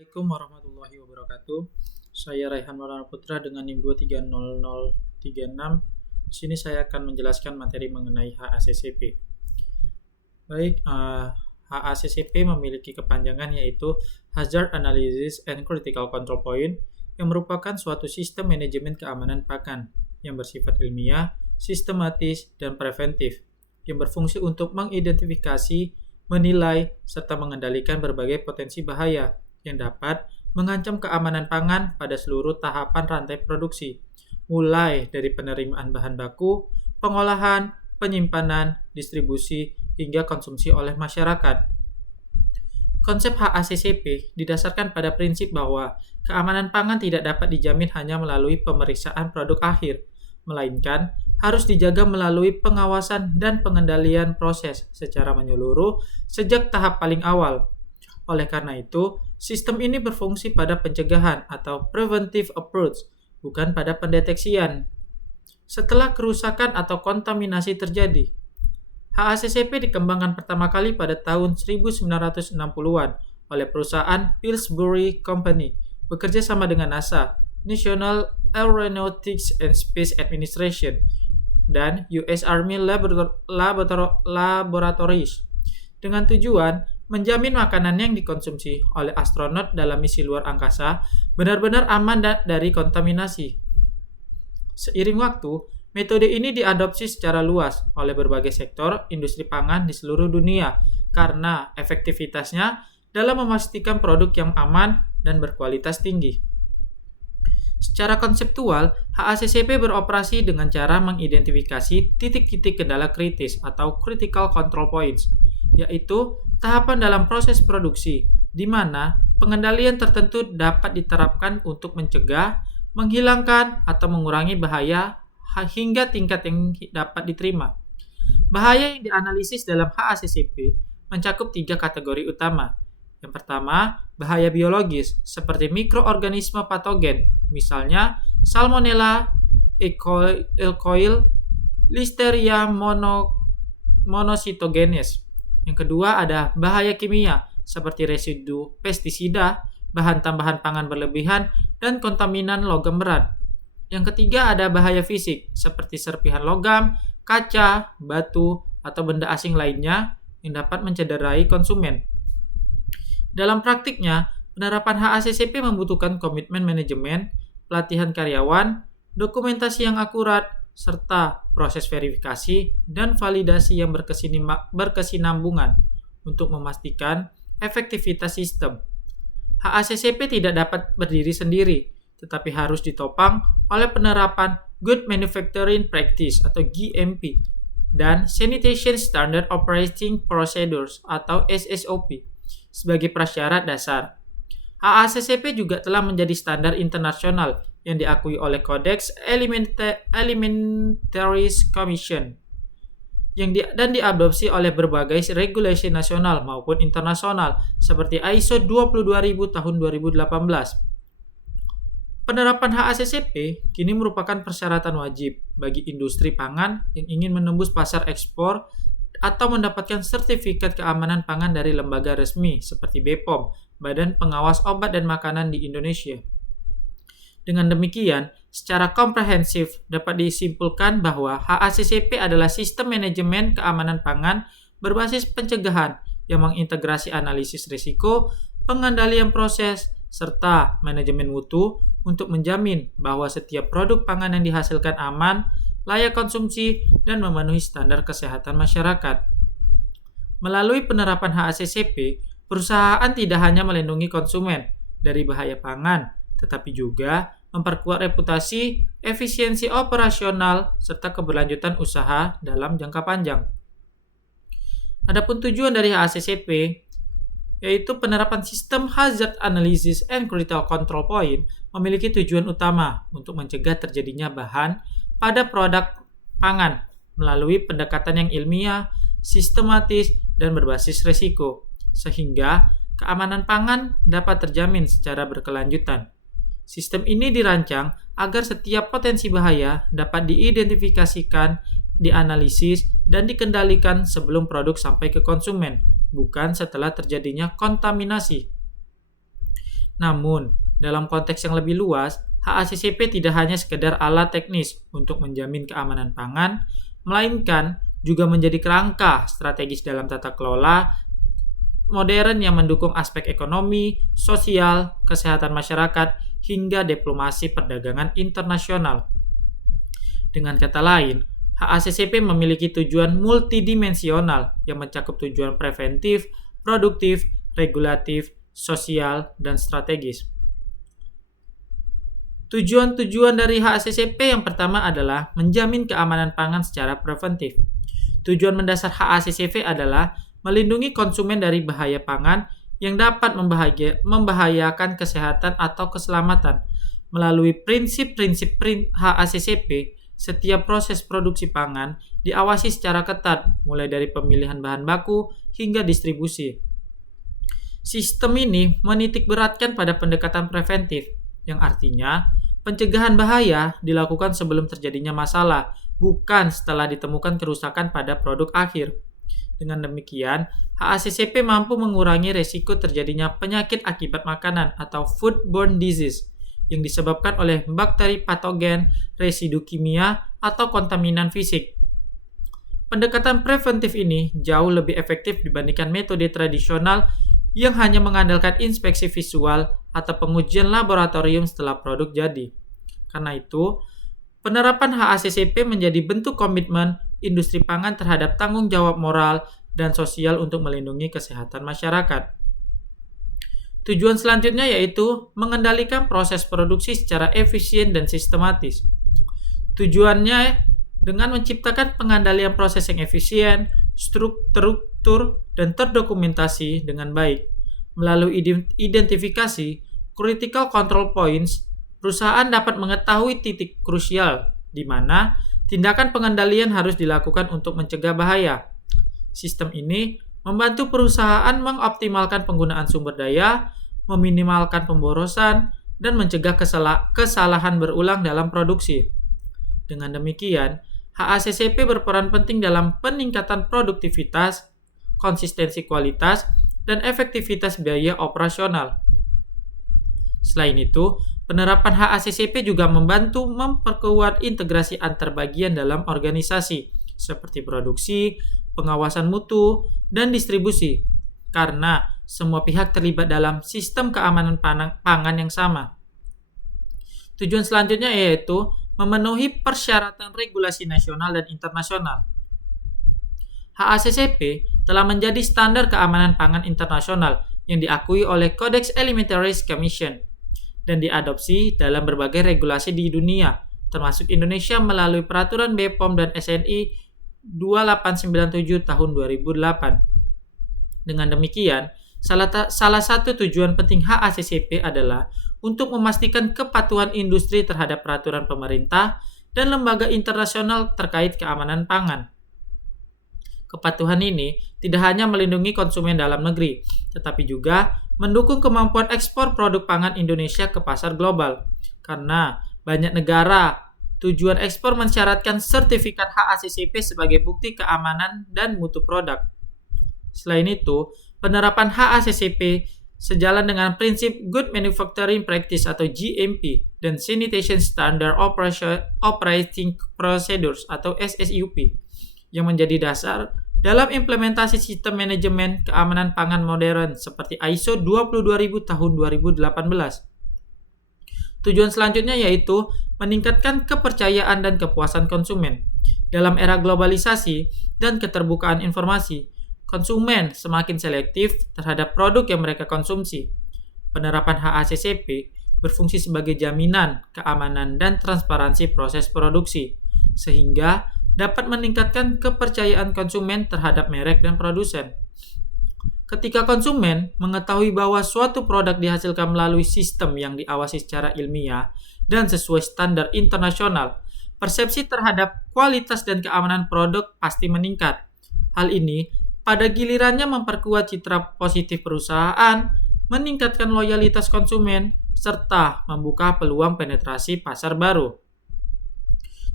Assalamualaikum warahmatullahi wabarakatuh. Saya Raihan Maulana Putra dengan NIM 2300036. Di sini saya akan menjelaskan materi mengenai HACCP. Baik, HACCP memiliki kepanjangan yaitu Hazard Analysis and Critical Control Point yang merupakan suatu sistem manajemen keamanan pakan yang bersifat ilmiah, sistematis, dan preventif yang berfungsi untuk mengidentifikasi, menilai, serta mengendalikan berbagai potensi bahaya yang dapat mengancam keamanan pangan pada seluruh tahapan rantai produksi, mulai dari penerimaan bahan baku, pengolahan, penyimpanan, distribusi, hingga konsumsi oleh masyarakat. Konsep HACCP didasarkan pada prinsip bahwa keamanan pangan tidak dapat dijamin hanya melalui pemeriksaan produk akhir, melainkan harus dijaga melalui pengawasan dan pengendalian proses secara menyeluruh sejak tahap paling awal. Oleh karena itu, sistem ini berfungsi pada pencegahan atau preventive approach, bukan pada pendeteksian. Setelah kerusakan atau kontaminasi terjadi, HACCP dikembangkan pertama kali pada tahun 1960-an oleh perusahaan Pillsbury Company bekerja sama dengan NASA, National Aeronautics and Space Administration, dan US Army Laboratories dengan tujuan menjamin makanan yang dikonsumsi oleh astronot dalam misi luar angkasa benar-benar aman dari kontaminasi. Seiring waktu, metode ini diadopsi secara luas oleh berbagai sektor industri pangan di seluruh dunia karena efektivitasnya dalam memastikan produk yang aman dan berkualitas tinggi. Secara konseptual, HACCP beroperasi dengan cara mengidentifikasi titik-titik kendala kritis atau critical control points, yaitu tahapan dalam proses produksi, di mana pengendalian tertentu dapat diterapkan untuk mencegah, menghilangkan, atau mengurangi bahaya hingga tingkat yang dapat diterima. Bahaya yang dianalisis dalam HACCP mencakup 3 kategori utama. Yang pertama, bahaya biologis seperti mikroorganisme patogen, misalnya Salmonella, E. coli, Listeria monocytogenes. Yang kedua ada bahaya kimia seperti residu pestisida, bahan tambahan pangan berlebihan, dan kontaminan logam berat. Yang ketiga ada bahaya fisik seperti serpihan logam, kaca, batu, atau benda asing lainnya yang dapat mencederai konsumen. Dalam praktiknya, penerapan HACCP membutuhkan komitmen manajemen, pelatihan karyawan, dokumentasi yang akurat, serta proses verifikasi dan validasi yang berkesinambungan untuk memastikan efektivitas sistem. HACCP tidak dapat berdiri sendiri, tetapi harus ditopang oleh penerapan Good Manufacturing Practice atau GMP dan Sanitation Standard Operating Procedures atau SSOP sebagai prasyarat dasar. HACCP juga telah menjadi standar internasional yang diakui oleh Codex Alimentarius Commission dan diadopsi oleh berbagai regulasi nasional maupun internasional seperti ISO 22000 tahun 2018. Penerapan HACCP kini merupakan persyaratan wajib bagi industri pangan yang ingin menembus pasar ekspor atau mendapatkan sertifikat keamanan pangan dari lembaga resmi seperti BPOM, Badan Pengawas Obat dan Makanan di Indonesia. Dengan demikian, secara komprehensif dapat disimpulkan bahwa HACCP adalah sistem manajemen keamanan pangan berbasis pencegahan yang mengintegrasi analisis risiko, pengendalian proses, serta manajemen mutu untuk menjamin bahwa setiap produk pangan yang dihasilkan aman, layak konsumsi, dan memenuhi standar kesehatan masyarakat. Melalui penerapan HACCP, perusahaan tidak hanya melindungi konsumen dari bahaya pangan, tetapi juga memperkuat reputasi, efisiensi operasional, serta keberlanjutan usaha dalam jangka panjang. Adapun tujuan dari HACCP, yaitu penerapan sistem Hazard Analysis and Critical Control Point, memiliki tujuan utama untuk mencegah terjadinya bahan pada produk pangan melalui pendekatan yang ilmiah, sistematis, dan berbasis risiko, sehingga keamanan pangan dapat terjamin secara berkelanjutan. Sistem ini dirancang agar setiap potensi bahaya dapat diidentifikasikan, dianalisis, dan dikendalikan sebelum produk sampai ke konsumen, bukan setelah terjadinya kontaminasi. Namun, dalam konteks yang lebih luas, HACCP tidak hanya sekedar alat teknis untuk menjamin keamanan pangan, melainkan juga menjadi kerangka strategis dalam tata kelola modern yang mendukung aspek ekonomi, sosial, kesehatan masyarakat, hingga diplomasi perdagangan internasional. Dengan kata lain, HACCP memiliki tujuan multidimensional yang mencakup tujuan preventif, produktif, regulatif, sosial, dan strategis. Tujuan-tujuan dari HACCP yang pertama adalah menjamin keamanan pangan secara preventif. Tujuan mendasar HACCP adalah melindungi konsumen dari bahaya pangan yang dapat membahayakan kesehatan atau keselamatan. Melalui prinsip-prinsip HACCP, setiap proses produksi pangan diawasi secara ketat, mulai dari pemilihan bahan baku hingga distribusi. Sistem ini menitikberatkan pada pendekatan preventif, yang artinya pencegahan bahaya dilakukan sebelum terjadinya masalah, bukan setelah ditemukan kerusakan pada produk akhir. Dengan demikian, HACCP mampu mengurangi resiko terjadinya penyakit akibat makanan atau foodborne disease yang disebabkan oleh bakteri patogen, residu kimia, atau kontaminan fisik. Pendekatan preventif ini jauh lebih efektif dibandingkan metode tradisional yang hanya mengandalkan inspeksi visual atau pengujian laboratorium setelah produk jadi. Karena itu, penerapan HACCP menjadi bentuk komitmen industri pangan terhadap tanggung jawab moral dan sosial untuk melindungi kesehatan masyarakat. Tujuan selanjutnya yaitu mengendalikan proses produksi secara efisien dan sistematis. Tujuannya dengan menciptakan pengandalian proses yang efisien, struktur, dan terdokumentasi dengan baik. Melalui identifikasi critical control points, perusahaan dapat mengetahui titik krusial di mana tindakan pengendalian harus dilakukan untuk mencegah bahaya. Sistem ini membantu perusahaan mengoptimalkan penggunaan sumber daya, meminimalkan pemborosan, dan mencegah kesalahan berulang dalam produksi. Dengan demikian, HACCP berperan penting dalam peningkatan produktivitas, konsistensi kualitas, dan efektivitas biaya operasional. Selain itu, penerapan HACCP juga membantu memperkuat integrasi antar bagian dalam organisasi, seperti produksi, pengawasan mutu, dan distribusi, karena semua pihak terlibat dalam sistem keamanan pangan yang sama. Tujuan selanjutnya yaitu memenuhi persyaratan regulasi nasional dan internasional. HACCP telah menjadi standar keamanan pangan internasional yang diakui oleh Codex Alimentarius Commission dan diadopsi dalam berbagai regulasi di dunia, termasuk Indonesia melalui Peraturan BPOM dan SNI 2897 tahun 2008. Dengan demikian, salah satu tujuan penting HACCP adalah untuk memastikan kepatuhan industri terhadap peraturan pemerintah dan lembaga internasional terkait keamanan pangan. Kepatuhan ini tidak hanya melindungi konsumen dalam negeri, tetapi juga mendukung kemampuan ekspor produk pangan Indonesia ke pasar global. Karena banyak negara, tujuan ekspor mensyaratkan sertifikat HACCP sebagai bukti keamanan dan mutu produk. Selain itu, penerapan HACCP sejalan dengan prinsip Good Manufacturing Practice atau GMP dan Sanitation Standard Operating Procedures atau SSUP yang menjadi dasar dalam implementasi sistem manajemen keamanan pangan modern seperti ISO 22000 tahun 2018. Tujuan selanjutnya yaitu meningkatkan kepercayaan dan kepuasan konsumen. Dalam era globalisasi dan keterbukaan informasi, konsumen semakin selektif terhadap produk yang mereka konsumsi. Penerapan HACCP berfungsi sebagai jaminan keamanan dan transparansi proses produksi, sehingga dapat meningkatkan kepercayaan konsumen terhadap merek dan produsen. Ketika konsumen mengetahui bahwa suatu produk dihasilkan melalui sistem yang diawasi secara ilmiah dan sesuai standar internasional, persepsi terhadap kualitas dan keamanan produk pasti meningkat. Hal ini pada gilirannya memperkuat citra positif perusahaan, meningkatkan loyalitas konsumen, serta membuka peluang penetrasi pasar baru.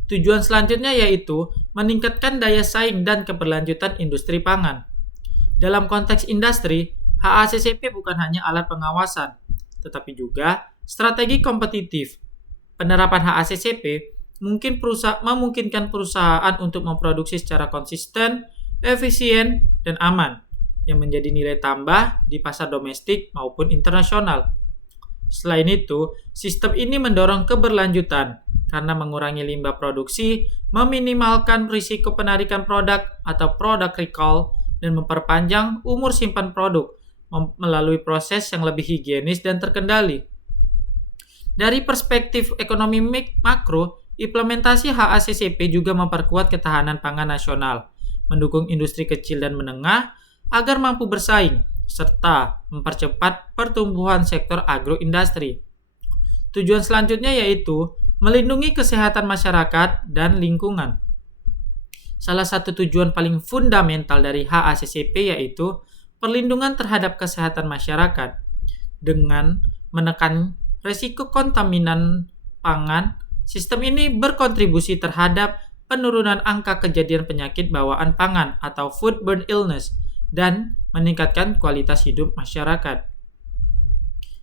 Tujuan selanjutnya yaitu meningkatkan daya saing dan keberlanjutan industri pangan. Dalam konteks industri, HACCP bukan hanya alat pengawasan, tetapi juga strategi kompetitif. Penerapan HACCP memungkinkan perusahaan untuk memproduksi secara konsisten, efisien, dan aman, yang menjadi nilai tambah di pasar domestik maupun internasional. Selain itu, sistem ini mendorong keberlanjutan karena mengurangi limbah produksi, meminimalkan risiko penarikan produk atau product recall, dan memperpanjang umur simpan produk melalui proses yang lebih higienis dan terkendali. Dari perspektif ekonomi makro, implementasi HACCP juga memperkuat ketahanan pangan nasional, mendukung industri kecil dan menengah agar mampu bersaing, serta mempercepat pertumbuhan sektor agroindustri. Tujuan selanjutnya yaitu melindungi kesehatan masyarakat dan lingkungan. Salah satu tujuan paling fundamental dari HACCP yaitu perlindungan terhadap kesehatan masyarakat dengan menekan risiko kontaminan pangan. Sistem ini berkontribusi terhadap penurunan angka kejadian penyakit bawaan pangan atau foodborne illness dan meningkatkan kualitas hidup masyarakat.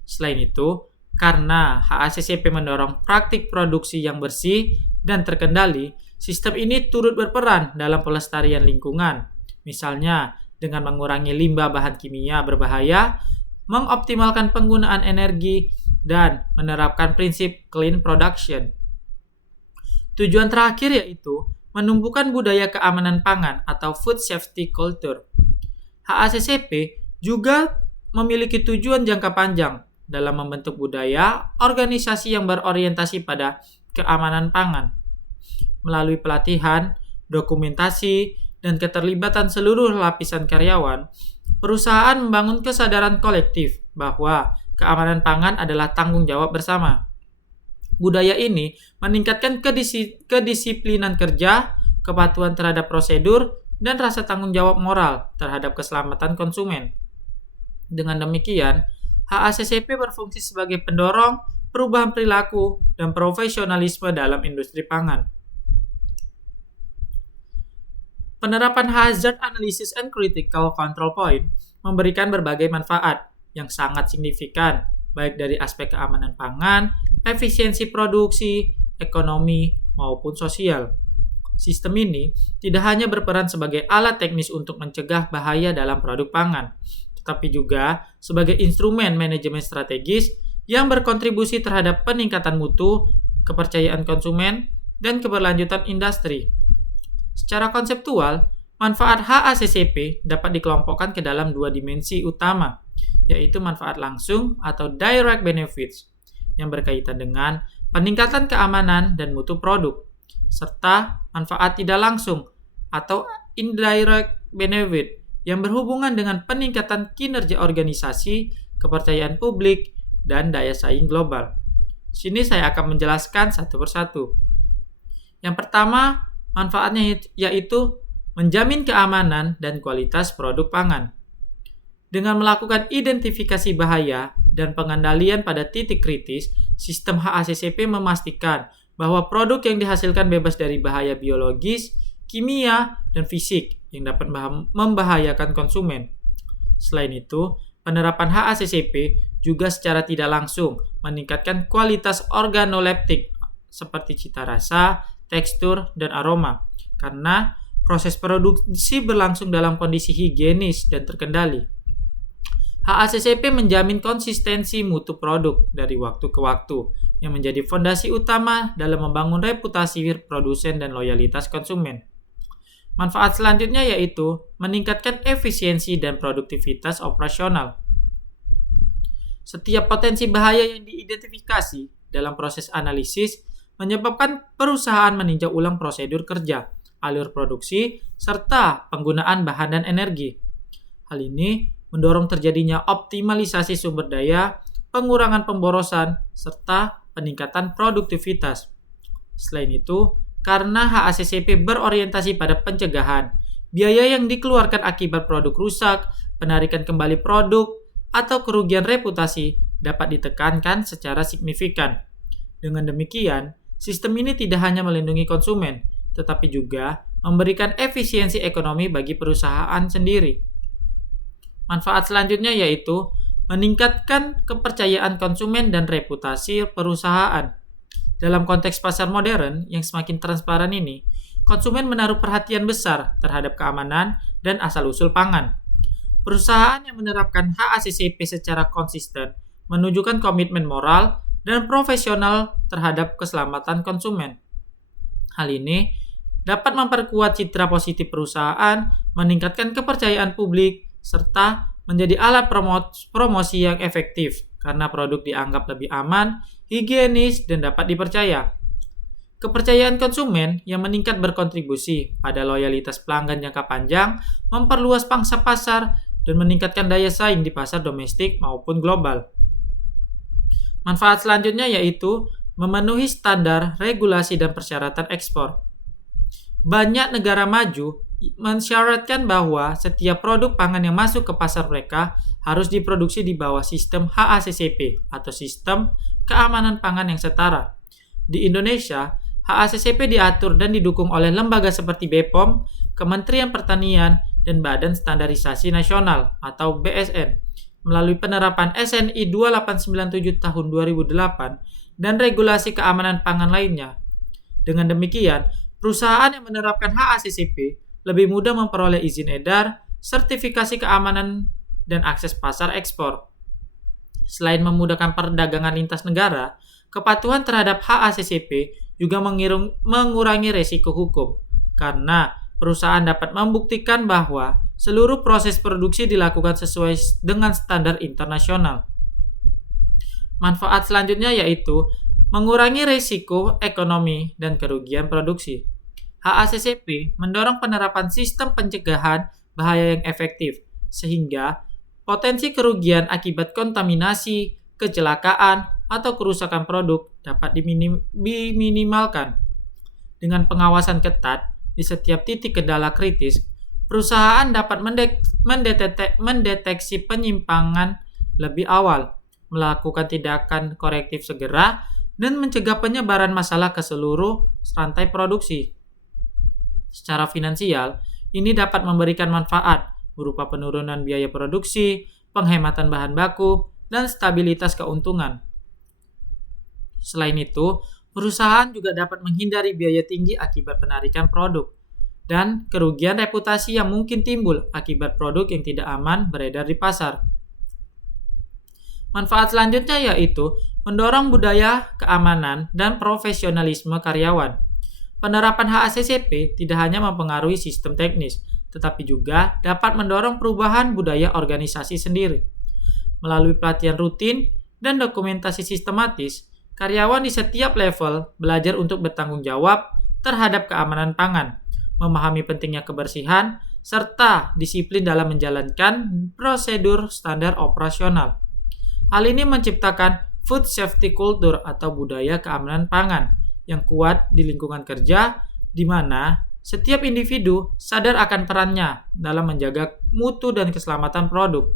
Selain itu, karena HACCP mendorong praktik produksi yang bersih dan terkendali, sistem ini turut berperan dalam pelestarian lingkungan, misalnya dengan mengurangi limbah bahan kimia berbahaya, mengoptimalkan penggunaan energi, dan menerapkan prinsip clean production. Tujuan terakhir yaitu menumbuhkan budaya keamanan pangan atau food safety culture. HACCP juga memiliki tujuan jangka panjang dalam membentuk budaya organisasi yang berorientasi pada keamanan pangan. Melalui pelatihan, dokumentasi, dan keterlibatan seluruh lapisan karyawan, perusahaan membangun kesadaran kolektif bahwa keamanan pangan adalah tanggung jawab bersama. Budaya ini meningkatkan kedisiplinan kerja, kepatuhan terhadap prosedur, dan rasa tanggung jawab moral terhadap keselamatan konsumen. Dengan demikian, HACCP berfungsi sebagai pendorong perubahan perilaku dan profesionalisme dalam industri pangan. Penerapan Hazard Analysis and Critical Control Point memberikan berbagai manfaat yang sangat signifikan, baik dari aspek keamanan pangan, efisiensi produksi, ekonomi, maupun sosial. Sistem ini tidak hanya berperan sebagai alat teknis untuk mencegah bahaya dalam produk pangan, tetapi juga sebagai instrumen manajemen strategis yang berkontribusi terhadap peningkatan mutu, kepercayaan konsumen, dan keberlanjutan industri. Secara konseptual, manfaat HACCP dapat dikelompokkan ke dalam dua dimensi utama, yaitu manfaat langsung atau direct benefits yang berkaitan dengan peningkatan keamanan dan mutu produk, serta manfaat tidak langsung atau indirect benefit yang berhubungan dengan peningkatan kinerja organisasi, kepercayaan publik, dan daya saing global. Sini saya akan menjelaskan satu persatu. Yang pertama, manfaatnya yaitu menjamin keamanan dan kualitas produk pangan. Dengan melakukan identifikasi bahaya dan pengendalian pada titik kritis, sistem HACCP memastikan bahwa produk yang dihasilkan bebas dari bahaya biologis, kimia, dan fisik yang dapat membahayakan konsumen. Selain itu, penerapan HACCP juga secara tidak langsung meningkatkan kualitas organoleptik seperti cita rasa, tekstur, dan aroma karena proses produksi berlangsung dalam kondisi higienis dan terkendali. HACCP menjamin konsistensi mutu produk dari waktu ke waktu yang menjadi fondasi utama dalam membangun reputasi produsen dan loyalitas konsumen. Manfaat selanjutnya yaitu meningkatkan efisiensi dan produktivitas operasional. Setiap potensi bahaya yang diidentifikasi dalam proses analisis menyebabkan perusahaan meninjau ulang prosedur kerja, alur produksi, serta penggunaan bahan dan energi. Hal ini mendorong terjadinya optimalisasi sumber daya, pengurangan pemborosan, serta peningkatan produktivitas. Selain itu, karena HACCP berorientasi pada pencegahan, biaya yang dikeluarkan akibat produk rusak, penarikan kembali produk, atau kerugian reputasi dapat ditekankan secara signifikan. Dengan demikian, sistem ini tidak hanya melindungi konsumen, tetapi juga memberikan efisiensi ekonomi bagi perusahaan sendiri. Manfaat selanjutnya yaitu meningkatkan kepercayaan konsumen dan reputasi perusahaan. Dalam konteks pasar modern yang semakin transparan ini, konsumen menaruh perhatian besar terhadap keamanan dan asal-usul pangan. Perusahaan yang menerapkan HACCP secara konsisten menunjukkan komitmen moral dan profesional terhadap keselamatan konsumen. Hal ini dapat memperkuat citra positif perusahaan, meningkatkan kepercayaan publik, serta menjadi alat promosi yang efektif karena produk dianggap lebih aman, higienis, dan dapat dipercaya. Kepercayaan konsumen yang meningkat berkontribusi pada loyalitas pelanggan jangka panjang, memperluas pangsa pasar, dan meningkatkan daya saing di pasar domestik maupun global. Manfaat selanjutnya yaitu memenuhi standar, regulasi, dan persyaratan ekspor. Banyak negara maju mensyaratkan bahwa setiap produk pangan yang masuk ke pasar mereka harus diproduksi di bawah sistem HACCP atau Sistem Keamanan Pangan yang Setara. Di Indonesia, HACCP diatur dan didukung oleh lembaga seperti BPOM, Kementerian Pertanian, dan Badan Standarisasi Nasional atau BSN melalui penerapan SNI 2897 tahun 2008 dan regulasi keamanan pangan lainnya. Dengan demikian, perusahaan yang menerapkan HACCP lebih mudah memperoleh izin edar, sertifikasi keamanan, dan akses pasar ekspor. Selain memudahkan perdagangan lintas negara, kepatuhan terhadap HACCP juga mengurangi resiko hukum, karena perusahaan dapat membuktikan bahwa seluruh proses produksi dilakukan sesuai dengan standar internasional. Manfaat selanjutnya yaitu mengurangi risiko ekonomi dan kerugian produksi. HACCP mendorong penerapan sistem pencegahan bahaya yang efektif, sehingga potensi kerugian akibat kontaminasi, kecelakaan, atau kerusakan produk dapat diminimalkan. Dengan pengawasan ketat di setiap titik kendala kritis, perusahaan dapat mendeteksi penyimpangan lebih awal, melakukan tindakan korektif segera, dan mencegah penyebaran masalah ke seluruh rantai produksi. Secara finansial, ini dapat memberikan manfaat berupa penurunan biaya produksi, penghematan bahan baku, dan stabilitas keuntungan. Selain itu, perusahaan juga dapat menghindari biaya tinggi akibat penarikan produk dan kerugian reputasi yang mungkin timbul akibat produk yang tidak aman beredar di pasar. Manfaat selanjutnya yaitu mendorong budaya keamanan dan profesionalisme karyawan. Penerapan HACCP tidak hanya mempengaruhi sistem teknis, tetapi juga dapat mendorong perubahan budaya organisasi sendiri. Melalui pelatihan rutin dan dokumentasi sistematis, karyawan di setiap level belajar untuk bertanggung jawab terhadap keamanan pangan, memahami pentingnya kebersihan, serta disiplin dalam menjalankan prosedur standar operasional. Hal ini menciptakan food safety culture atau budaya keamanan pangan yang kuat di lingkungan kerja, di mana setiap individu sadar akan perannya dalam menjaga mutu dan keselamatan produk.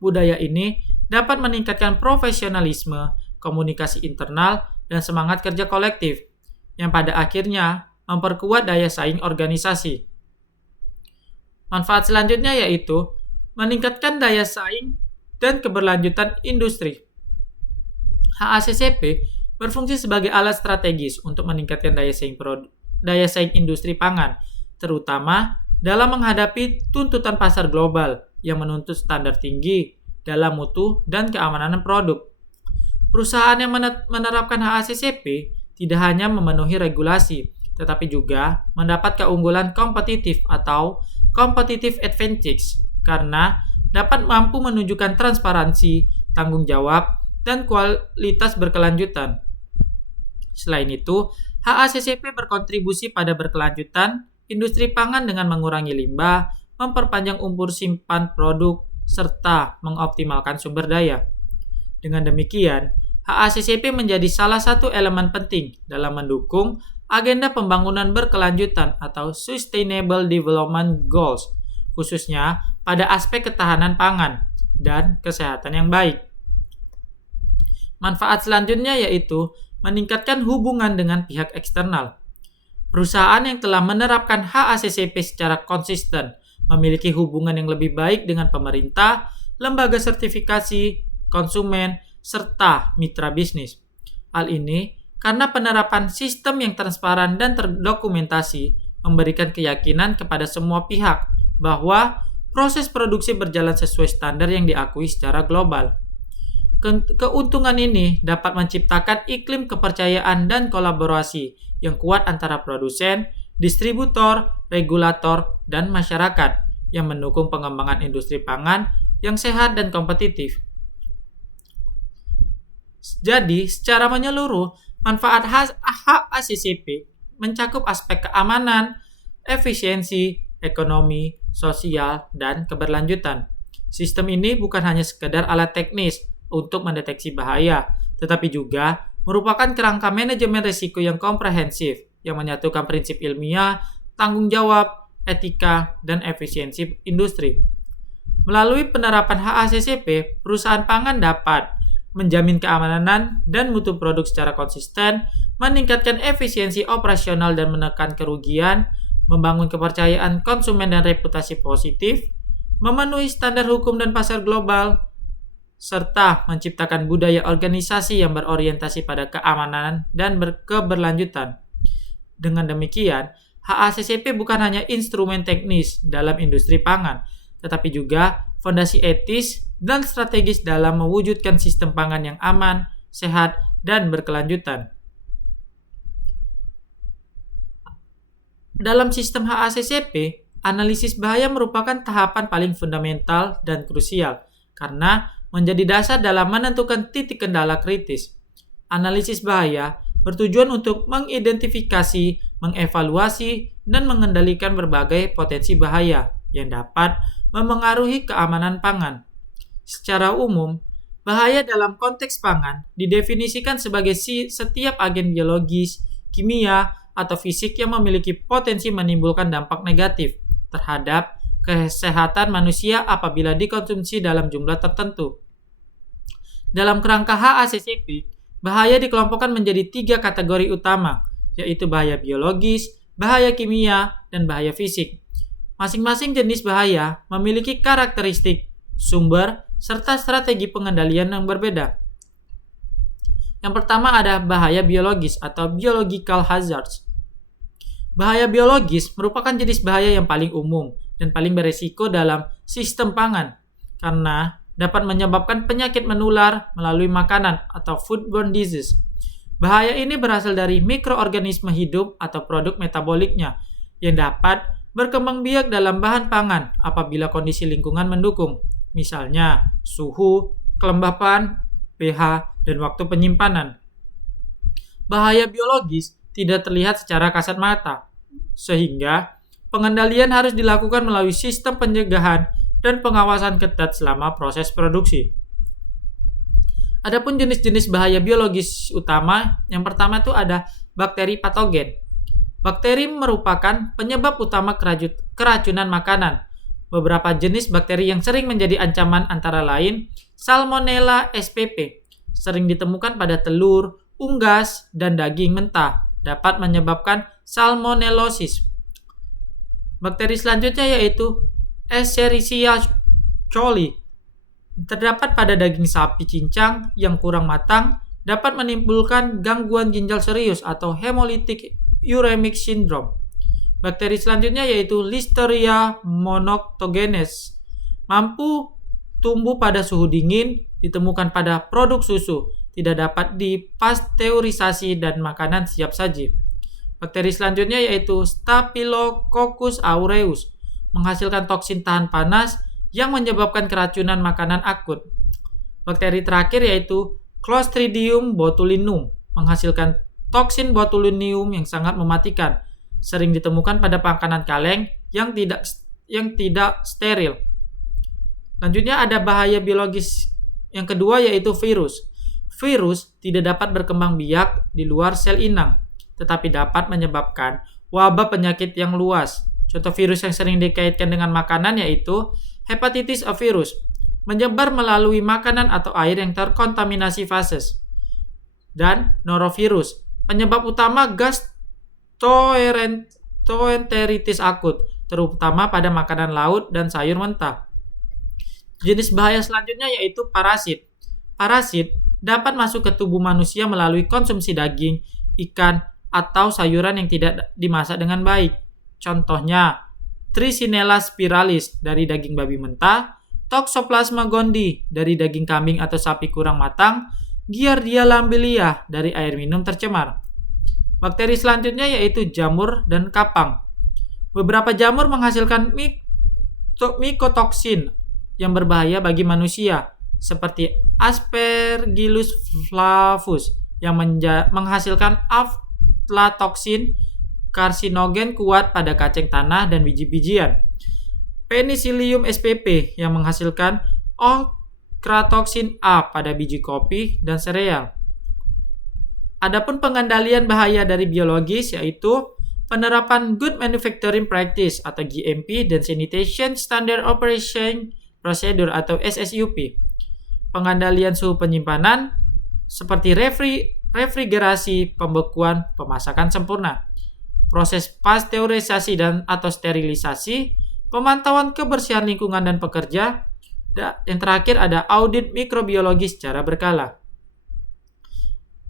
Budaya ini dapat meningkatkan profesionalisme, komunikasi internal, dan semangat kerja kolektif, yang pada akhirnya memperkuat daya saing organisasi. Manfaat selanjutnya yaitu meningkatkan daya saing dan keberlanjutan industri. HACCP berfungsi sebagai alat strategis untuk meningkatkan daya saing industri pangan, terutama dalam menghadapi tuntutan pasar global yang menuntut standar tinggi dalam mutu dan keamanan produk. Perusahaan yang menerapkan HACCP tidak hanya memenuhi regulasi, tetapi juga mendapat keunggulan kompetitif atau competitive advantage karena dapat mampu menunjukkan transparansi, tanggung jawab, dan kualitas berkelanjutan. Selain itu, HACCP berkontribusi pada berkelanjutan industri pangan dengan mengurangi limbah, memperpanjang umur simpan produk, serta mengoptimalkan sumber daya. Dengan demikian, HACCP menjadi salah satu elemen penting dalam mendukung agenda pembangunan berkelanjutan atau Sustainable Development Goals, khususnya pada aspek ketahanan pangan dan kesehatan yang baik. Manfaat selanjutnya yaitu meningkatkan hubungan dengan pihak eksternal. Perusahaan yang telah menerapkan HACCP secara konsisten memiliki hubungan yang lebih baik dengan pemerintah, lembaga sertifikasi, konsumen, serta mitra bisnis. Hal ini karena penerapan sistem yang transparan dan terdokumentasi memberikan keyakinan kepada semua pihak bahwa proses produksi berjalan sesuai standar yang diakui secara global. Keuntungan ini dapat menciptakan iklim kepercayaan dan kolaborasi yang kuat antara produsen, distributor, regulator, dan masyarakat yang mendukung pengembangan industri pangan yang sehat dan kompetitif. Jadi, secara menyeluruh, manfaat HACCP mencakup aspek keamanan, efisiensi, ekonomi, sosial, dan keberlanjutan. Sistem ini bukan hanya sekedar alat teknis untuk mendeteksi bahaya, tetapi juga merupakan kerangka manajemen risiko yang komprehensif yang menyatukan prinsip ilmiah, tanggung jawab, etika, dan efisiensi industri. Melalui penerapan HACCP, perusahaan pangan dapat menjamin keamanan dan mutu produk secara konsisten, meningkatkan efisiensi operasional dan menekan kerugian, membangun kepercayaan konsumen dan reputasi positif, memenuhi standar hukum dan pasar global, serta menciptakan budaya organisasi yang berorientasi pada keamanan dan keberlanjutan. Dengan demikian, HACCP bukan hanya instrumen teknis dalam industri pangan, tetapi juga fondasi etis dan strategis dalam mewujudkan sistem pangan yang aman, sehat, dan berkelanjutan. Dalam sistem HACCP, analisis bahaya merupakan tahapan paling fundamental dan krusial karena menjadi dasar dalam menentukan titik kendala kritis. Analisis bahaya bertujuan untuk mengidentifikasi, mengevaluasi, dan mengendalikan berbagai potensi bahaya yang dapat memengaruhi keamanan pangan. Secara umum, bahaya dalam konteks pangan didefinisikan sebagai setiap agen biologis, kimia, atau fisik yang memiliki potensi menimbulkan dampak negatif terhadap kesehatan manusia apabila dikonsumsi dalam jumlah tertentu. Dalam kerangka HACCP, bahaya dikelompokkan menjadi 3 kategori utama, yaitu bahaya biologis, bahaya kimia, dan bahaya fisik. Masing-masing jenis bahaya memiliki karakteristik, sumber, serta strategi pengendalian yang berbeda. Yang pertama ada bahaya biologis atau biological hazards. Bahaya biologis merupakan jenis bahaya yang paling umum dan paling beresiko dalam sistem pangan karena dapat menyebabkan penyakit menular melalui makanan atau foodborne disease. Bahaya ini berasal dari mikroorganisme hidup atau produk metaboliknya yang dapat berkembang biak dalam bahan pangan apabila kondisi lingkungan mendukung, misalnya suhu, kelembapan, pH, dan waktu penyimpanan. Bahaya biologis tidak terlihat secara kasat mata, sehingga pengendalian harus dilakukan melalui sistem pencegahan dan pengawasan ketat selama proses produksi. Adapun jenis-jenis bahaya biologis utama, yang pertama itu ada bakteri patogen. Bakteri merupakan penyebab utama keracunan makanan. Beberapa jenis bakteri yang sering menjadi ancaman antara lain Salmonella spp, sering ditemukan pada telur, unggas, dan daging mentah, dapat menyebabkan salmonellosis. Bakteri selanjutnya yaitu Escherichia coli, terdapat pada daging sapi cincang yang kurang matang, dapat menimbulkan gangguan ginjal serius atau hemolytic uremic syndrome. Bakteri selanjutnya yaitu Listeria monocytogenes, mampu tumbuh pada suhu dingin, ditemukan pada produk susu, tidak dapat dipasteurisasi dan makanan siap saji. Bakteri selanjutnya yaitu Staphylococcus aureus, menghasilkan toksin tahan panas yang menyebabkan keracunan makanan akut. Bakteri terakhir yaitu Clostridium botulinum, menghasilkan toksin botulinum yang sangat mematikan, sering ditemukan pada makanan kaleng yang tidak steril. Lanjutnya ada bahaya biologis yang kedua yaitu virus. Virus tidak dapat berkembang biak di luar sel inang, tetapi dapat menyebabkan wabah penyakit yang luas. Contoh virus yang sering dikaitkan dengan makanan yaitu hepatitis A virus, menyebar melalui makanan atau air yang terkontaminasi fases. Dan norovirus, penyebab utama gastroenteritis akut, terutama pada makanan laut dan sayur mentah. Jenis bahaya selanjutnya yaitu parasit. Parasit dapat masuk ke tubuh manusia melalui konsumsi daging, ikan, atau sayuran yang tidak dimasak dengan baik. Contohnya, Trichinella spiralis dari daging babi mentah, Toxoplasma gondii dari daging kambing atau sapi kurang matang, Giardia lambelia dari air minum tercemar. Bakteri selanjutnya yaitu jamur dan kapang. Beberapa jamur menghasilkan mycotoxin yang berbahaya bagi manusia, seperti Aspergillus flavus yang menghasilkan aflatoxin karsinogen kuat pada kacang tanah dan biji-bijian. Penicillium spp yang menghasilkan ochratoxin A pada biji kopi dan sereal. Adapun pengendalian bahaya dari biologis yaitu penerapan Good Manufacturing Practice atau GMP dan Sanitation Standard Operation Procedure atau SSUP. Pengendalian suhu penyimpanan seperti refrigerasi, pembekuan, pemasakan sempurna. Proses pasteurisasi dan atau sterilisasi, pemantauan kebersihan lingkungan dan pekerja. Yang terakhir ada audit mikrobiologi secara berkala.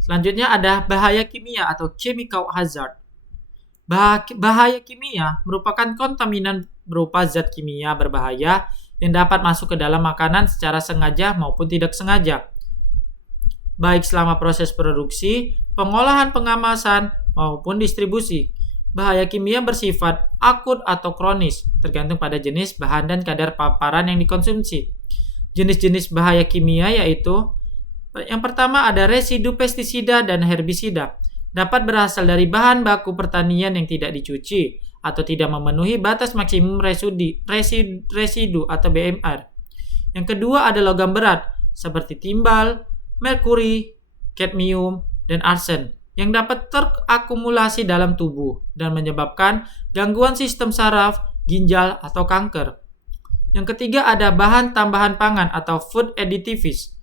Selanjutnya ada bahaya kimia atau chemical hazard. Bahaya kimia merupakan kontaminan berupa zat kimia berbahaya yang dapat masuk ke dalam makanan secara sengaja maupun tidak sengaja, baik selama proses produksi, pengolahan, pengemasan, maupun distribusi. Bahaya kimia bersifat akut atau kronis, tergantung pada jenis bahan dan kadar paparan yang dikonsumsi. Jenis-jenis bahaya kimia yaitu yang pertama ada residu pestisida dan herbisida. Dapat berasal dari bahan baku pertanian yang tidak dicuci atau tidak memenuhi batas maksimum residu atau BMR. Yang kedua ada logam berat seperti timbal, merkuri, kadmium, dan arsen yang dapat terakumulasi dalam tubuh dan menyebabkan gangguan sistem saraf, ginjal, atau kanker. Yang ketiga ada bahan tambahan pangan atau food additives.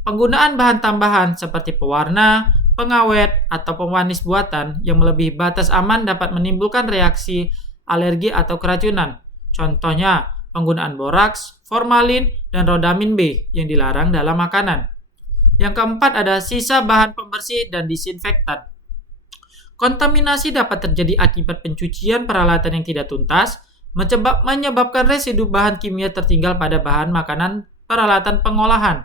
Penggunaan bahan tambahan seperti pewarna, pengawet, atau pemanis buatan yang melebihi batas aman dapat menimbulkan reaksi alergi atau keracunan. Contohnya, penggunaan boraks, formalin, dan rodamin B yang dilarang dalam makanan. Yang keempat ada sisa bahan pembersih dan disinfektan. Kontaminasi dapat terjadi akibat pencucian peralatan yang tidak tuntas, menyebabkan residu bahan kimia tertinggal pada bahan makanan peralatan pengolahan.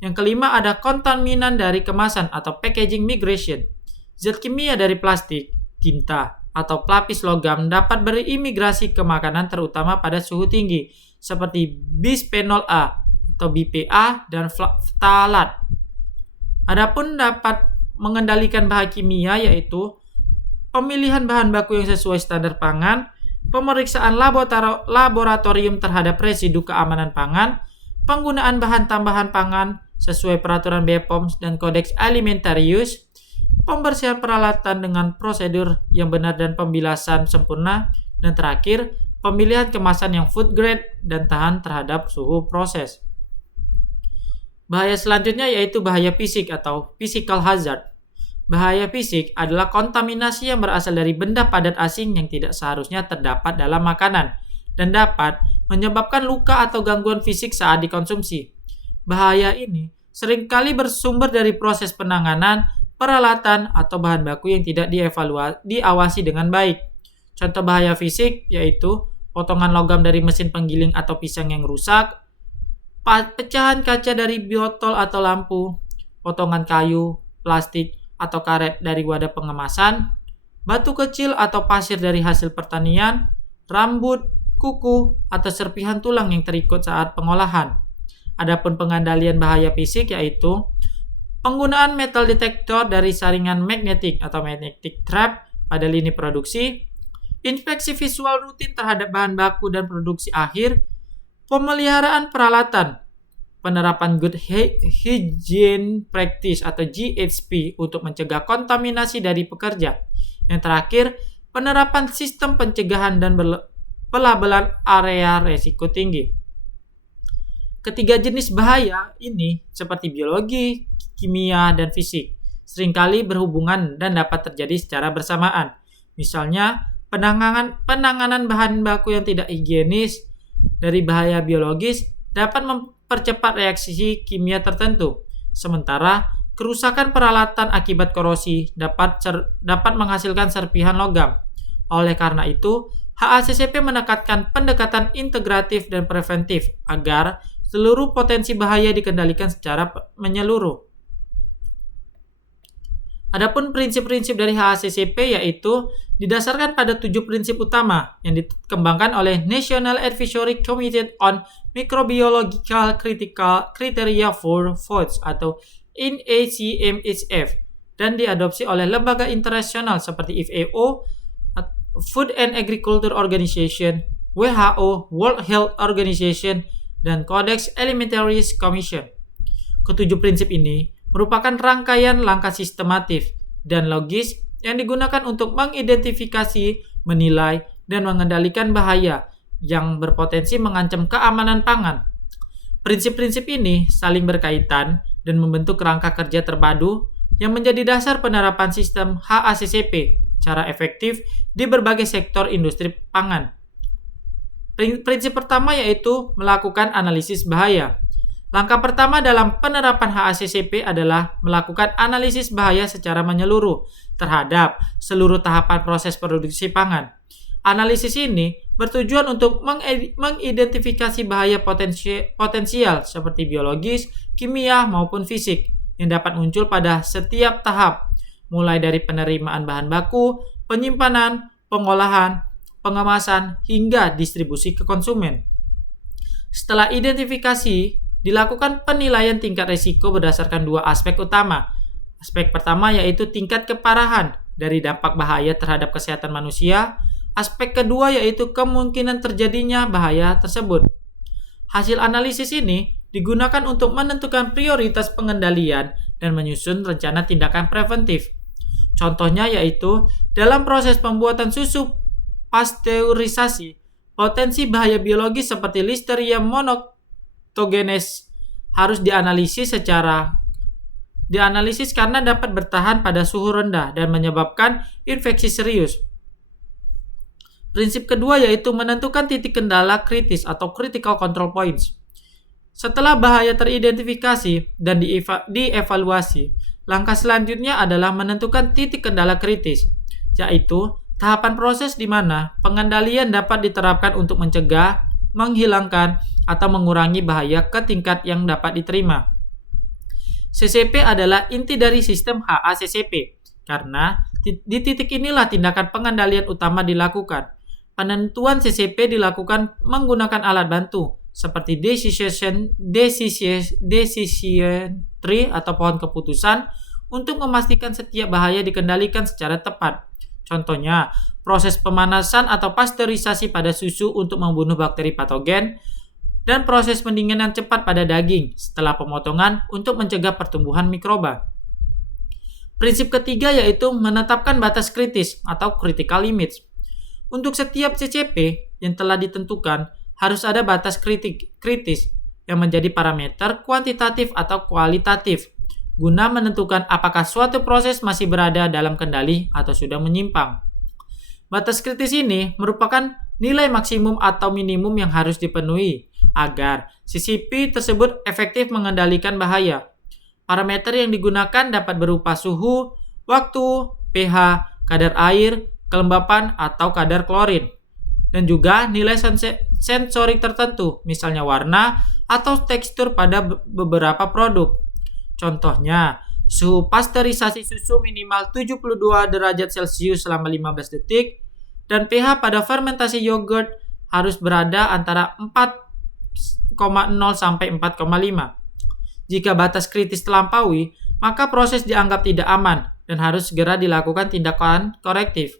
Yang kelima ada kontaminan dari kemasan atau packaging migration. Zat kimia dari plastik, tinta, atau pelapis logam dapat berimigrasi ke makanan terutama pada suhu tinggi seperti bisphenol A atau BPA dan ftalat. Adapun dapat mengendalikan bahan kimia yaitu pemilihan bahan baku yang sesuai standar pangan, pemeriksaan laboratorium terhadap residu keamanan pangan, penggunaan bahan tambahan pangan sesuai peraturan BPOM dan Codex Alimentarius, pembersihan peralatan dengan prosedur yang benar dan pembilasan sempurna, dan terakhir, pemilihan kemasan yang food grade dan tahan terhadap suhu proses. Bahaya selanjutnya yaitu bahaya fisik atau physical hazard. Bahaya fisik adalah kontaminasi yang berasal dari benda padat asing yang tidak seharusnya terdapat dalam makanan dan dapat menyebabkan luka atau gangguan fisik saat dikonsumsi. Bahaya ini seringkali bersumber dari proses penanganan, peralatan, atau bahan baku yang tidak diawasi dengan baik. Contoh bahaya fisik yaitu potongan logam dari mesin penggiling atau pisang yang rusak, pecahan kaca dari botol atau lampu, potongan kayu, plastik, atau karet dari wadah pengemasan, batu kecil atau pasir dari hasil pertanian, rambut, kuku, atau serpihan tulang yang terikut saat pengolahan. Adapun pengendalian bahaya fisik yaitu penggunaan metal detektor dari saringan magnetik atau magnetic trap pada lini produksi, inspeksi visual rutin terhadap bahan baku dan produksi akhir, pemeliharaan peralatan, penerapan Good Hygiene Practice atau GHP untuk mencegah kontaminasi dari pekerja. Yang terakhir, penerapan sistem pencegahan dan pelabelan area resiko tinggi. Ketiga jenis bahaya ini seperti biologi, kimia, dan fisik seringkali berhubungan dan dapat terjadi secara bersamaan. Misalnya, penanganan bahan baku yang tidak higienis dari bahaya biologis dapat mempercepat reaksi kimia tertentu, sementara kerusakan peralatan akibat korosi dapat menghasilkan serpihan logam. Oleh karena itu, HACCP menekankan pendekatan integratif dan preventif agar seluruh potensi bahaya dikendalikan secara menyeluruh. Adapun prinsip-prinsip dari HACCP yaitu didasarkan pada 7 prinsip utama yang dikembangkan oleh National Advisory Committee on Microbiological Criteria for Foods atau NACMHF dan diadopsi oleh lembaga internasional seperti FAO, Food and Agriculture Organization, WHO, World Health Organization, dan Codex Alimentarius Commission. Ketujuh prinsip ini merupakan rangkaian langkah sistematif dan logis yang digunakan untuk mengidentifikasi, menilai, dan mengendalikan bahaya yang berpotensi mengancam keamanan pangan. Prinsip-prinsip ini saling berkaitan dan membentuk rangka kerja terpadu yang menjadi dasar penerapan sistem HACCP secara efektif di berbagai sektor industri pangan. Prinsip pertama yaitu melakukan analisis bahaya. Langkah pertama dalam penerapan HACCP adalah melakukan analisis bahaya secara menyeluruh terhadap seluruh tahapan proses produksi pangan. Analisis ini bertujuan untuk mengidentifikasi bahaya potensial seperti biologis, kimia, maupun fisik yang dapat muncul pada setiap tahap, mulai dari penerimaan bahan baku, penyimpanan, pengolahan, pengemasan, hingga distribusi ke konsumen. Setelah identifikasi, dilakukan penilaian tingkat risiko berdasarkan dua aspek utama. Aspek pertama yaitu tingkat keparahan dari dampak bahaya terhadap kesehatan manusia. Aspek kedua yaitu kemungkinan terjadinya bahaya tersebut. Hasil analisis ini digunakan untuk menentukan prioritas pengendalian dan menyusun rencana tindakan preventif. Contohnya yaitu dalam proses pembuatan susu pasteurisasi, potensi bahaya biologis seperti Listeria monocytogenes harus dianalisis karena dapat bertahan pada suhu rendah dan menyebabkan infeksi serius. Prinsip kedua yaitu menentukan titik kendala kritis atau critical control points. Setelah bahaya teridentifikasi dan dievaluasi, langkah selanjutnya adalah menentukan titik kendala kritis, yaitu tahapan proses di mana pengendalian dapat diterapkan untuk mencegah, menghilangkan, atau mengurangi bahaya ke tingkat yang dapat diterima. CCP adalah inti dari sistem HACCP, karena di titik inilah tindakan pengendalian utama dilakukan. Penentuan CCP dilakukan menggunakan alat bantu, seperti decision tree atau pohon keputusan, untuk memastikan setiap bahaya dikendalikan secara tepat. Contohnya, proses pemanasan atau pasteurisasi pada susu untuk membunuh bakteri patogen, dan proses pendinginan cepat pada daging setelah pemotongan untuk mencegah pertumbuhan mikroba. Prinsip ketiga yaitu menetapkan batas kritis atau critical limits. Untuk setiap CCP yang telah ditentukan, harus ada batas kritis yang menjadi parameter kuantitatif atau kualitatif guna menentukan apakah suatu proses masih berada dalam kendali atau sudah menyimpang. Batas kritis ini merupakan nilai maksimum atau minimum yang harus dipenuhi agar CCP tersebut efektif mengendalikan bahaya. Parameter yang digunakan dapat berupa suhu, waktu, pH, kadar air, kelembapan, atau kadar klorin. Dan juga nilai sensorik tertentu, misalnya warna atau tekstur pada beberapa produk. Contohnya, suhu pasteurisasi susu minimal 72 derajat Celcius selama 15 detik, dan pH pada fermentasi yogurt harus berada antara 4,0 sampai 4,5. Jika batas kritis terlampaui, maka proses dianggap tidak aman dan harus segera dilakukan tindakan korektif.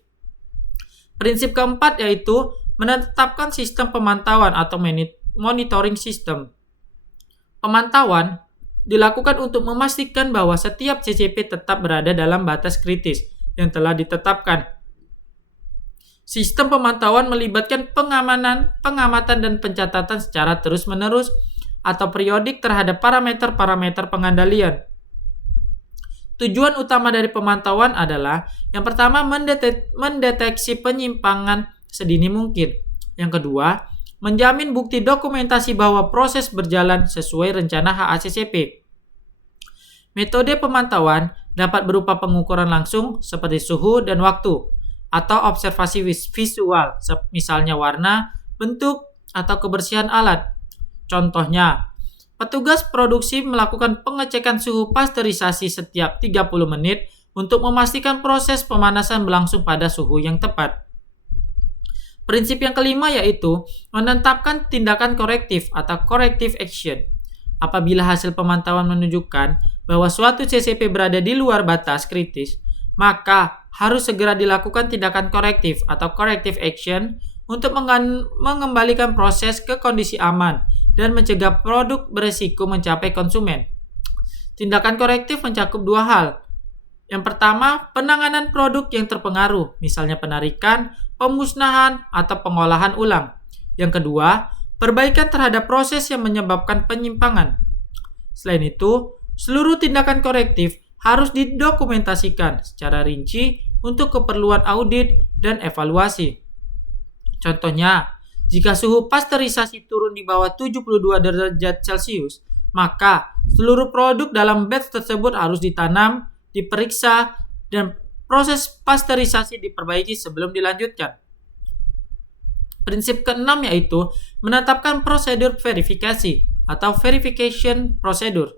Prinsip keempat yaitu menetapkan sistem pemantauan atau monitoring system. Pemantauan dilakukan untuk memastikan bahwa setiap CCP tetap berada dalam batas kritis yang telah ditetapkan. Sistem pemantauan melibatkan pengamatan dan pencatatan secara terus-menerus atau periodik terhadap parameter-parameter pengendalian. Tujuan utama dari pemantauan adalah yang pertama mendeteksi penyimpangan sedini mungkin. Yang kedua, menjamin bukti dokumentasi bahwa proses berjalan sesuai rencana HACCP. Metode pemantauan dapat berupa pengukuran langsung seperti suhu dan waktu, atau observasi visual, misalnya warna, bentuk, atau kebersihan alat. Contohnya, petugas produksi melakukan pengecekan suhu pasteurisasi setiap 30 menit untuk memastikan proses pemanasan berlangsung pada suhu yang tepat. Prinsip yang kelima yaitu menetapkan tindakan korektif atau corrective action. Apabila hasil pemantauan menunjukkan bahwa suatu CCP berada di luar batas kritis, maka harus segera dilakukan tindakan korektif atau corrective action untuk mengembalikan proses ke kondisi aman dan mencegah produk beresiko mencapai konsumen. Tindakan korektif mencakup dua hal. Yang pertama, penanganan produk yang terpengaruh, misalnya penarikan, pemusnahan, atau pengolahan ulang. Yang kedua, perbaikan terhadap proses yang menyebabkan penyimpangan. Selain itu, seluruh tindakan korektif harus didokumentasikan secara rinci untuk keperluan audit dan evaluasi. Contohnya, jika suhu pasteurisasi turun di bawah 72 derajat Celcius, maka seluruh produk dalam batch tersebut harus ditanam, diperiksa, dan proses pasteurisasi diperbaiki sebelum dilanjutkan. Prinsip keenam yaitu menetapkan prosedur verifikasi atau verification procedure.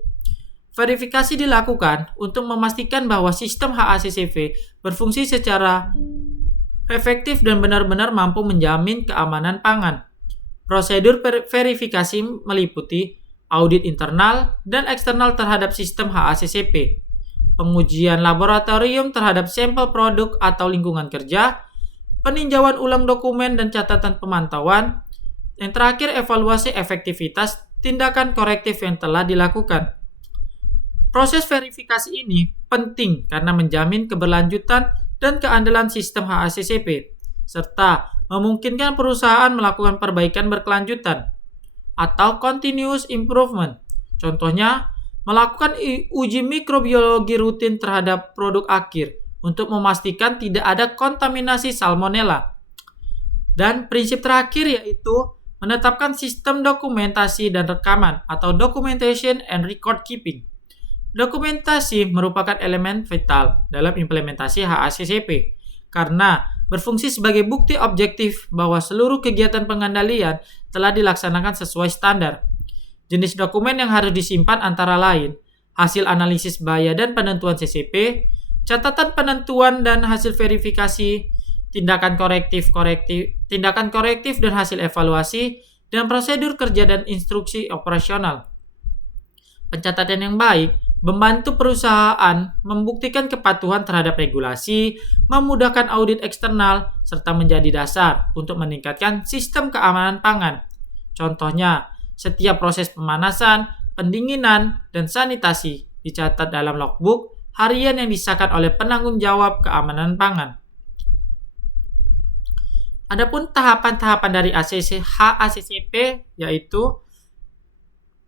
Verifikasi dilakukan untuk memastikan bahwa sistem HACCP berfungsi secara efektif dan benar-benar mampu menjamin keamanan pangan. Prosedur verifikasi meliputi audit internal dan eksternal terhadap sistem HACCP, pengujian laboratorium terhadap sampel produk atau lingkungan kerja, peninjauan ulang dokumen dan catatan pemantauan, yang terakhir evaluasi efektivitas tindakan korektif yang telah dilakukan. Proses verifikasi ini penting karena menjamin keberlanjutan dan keandalan sistem HACCP, serta memungkinkan perusahaan melakukan perbaikan berkelanjutan atau continuous improvement. Contohnya, melakukan uji mikrobiologi rutin terhadap produk akhir untuk memastikan tidak ada kontaminasi salmonella. Dan prinsip terakhir yaitu menetapkan sistem dokumentasi dan rekaman atau documentation and record keeping. Dokumentasi merupakan elemen vital dalam implementasi HACCP karena berfungsi sebagai bukti objektif bahwa seluruh kegiatan pengendalian telah dilaksanakan sesuai standar. Jenis dokumen yang harus disimpan antara lain hasil analisis bahaya dan penentuan CCP, catatan penentuan dan hasil verifikasi, tindakan korektif dan hasil evaluasi, dan prosedur kerja dan instruksi operasional. Pencatatan yang baik membantu perusahaan membuktikan kepatuhan terhadap regulasi, memudahkan audit eksternal, serta menjadi dasar untuk meningkatkan sistem keamanan pangan. Contohnya, setiap proses pemanasan, pendinginan, dan sanitasi dicatat dalam logbook harian yang disahkan oleh penanggung jawab keamanan pangan. Adapun tahapan-tahapan dari HACCP yaitu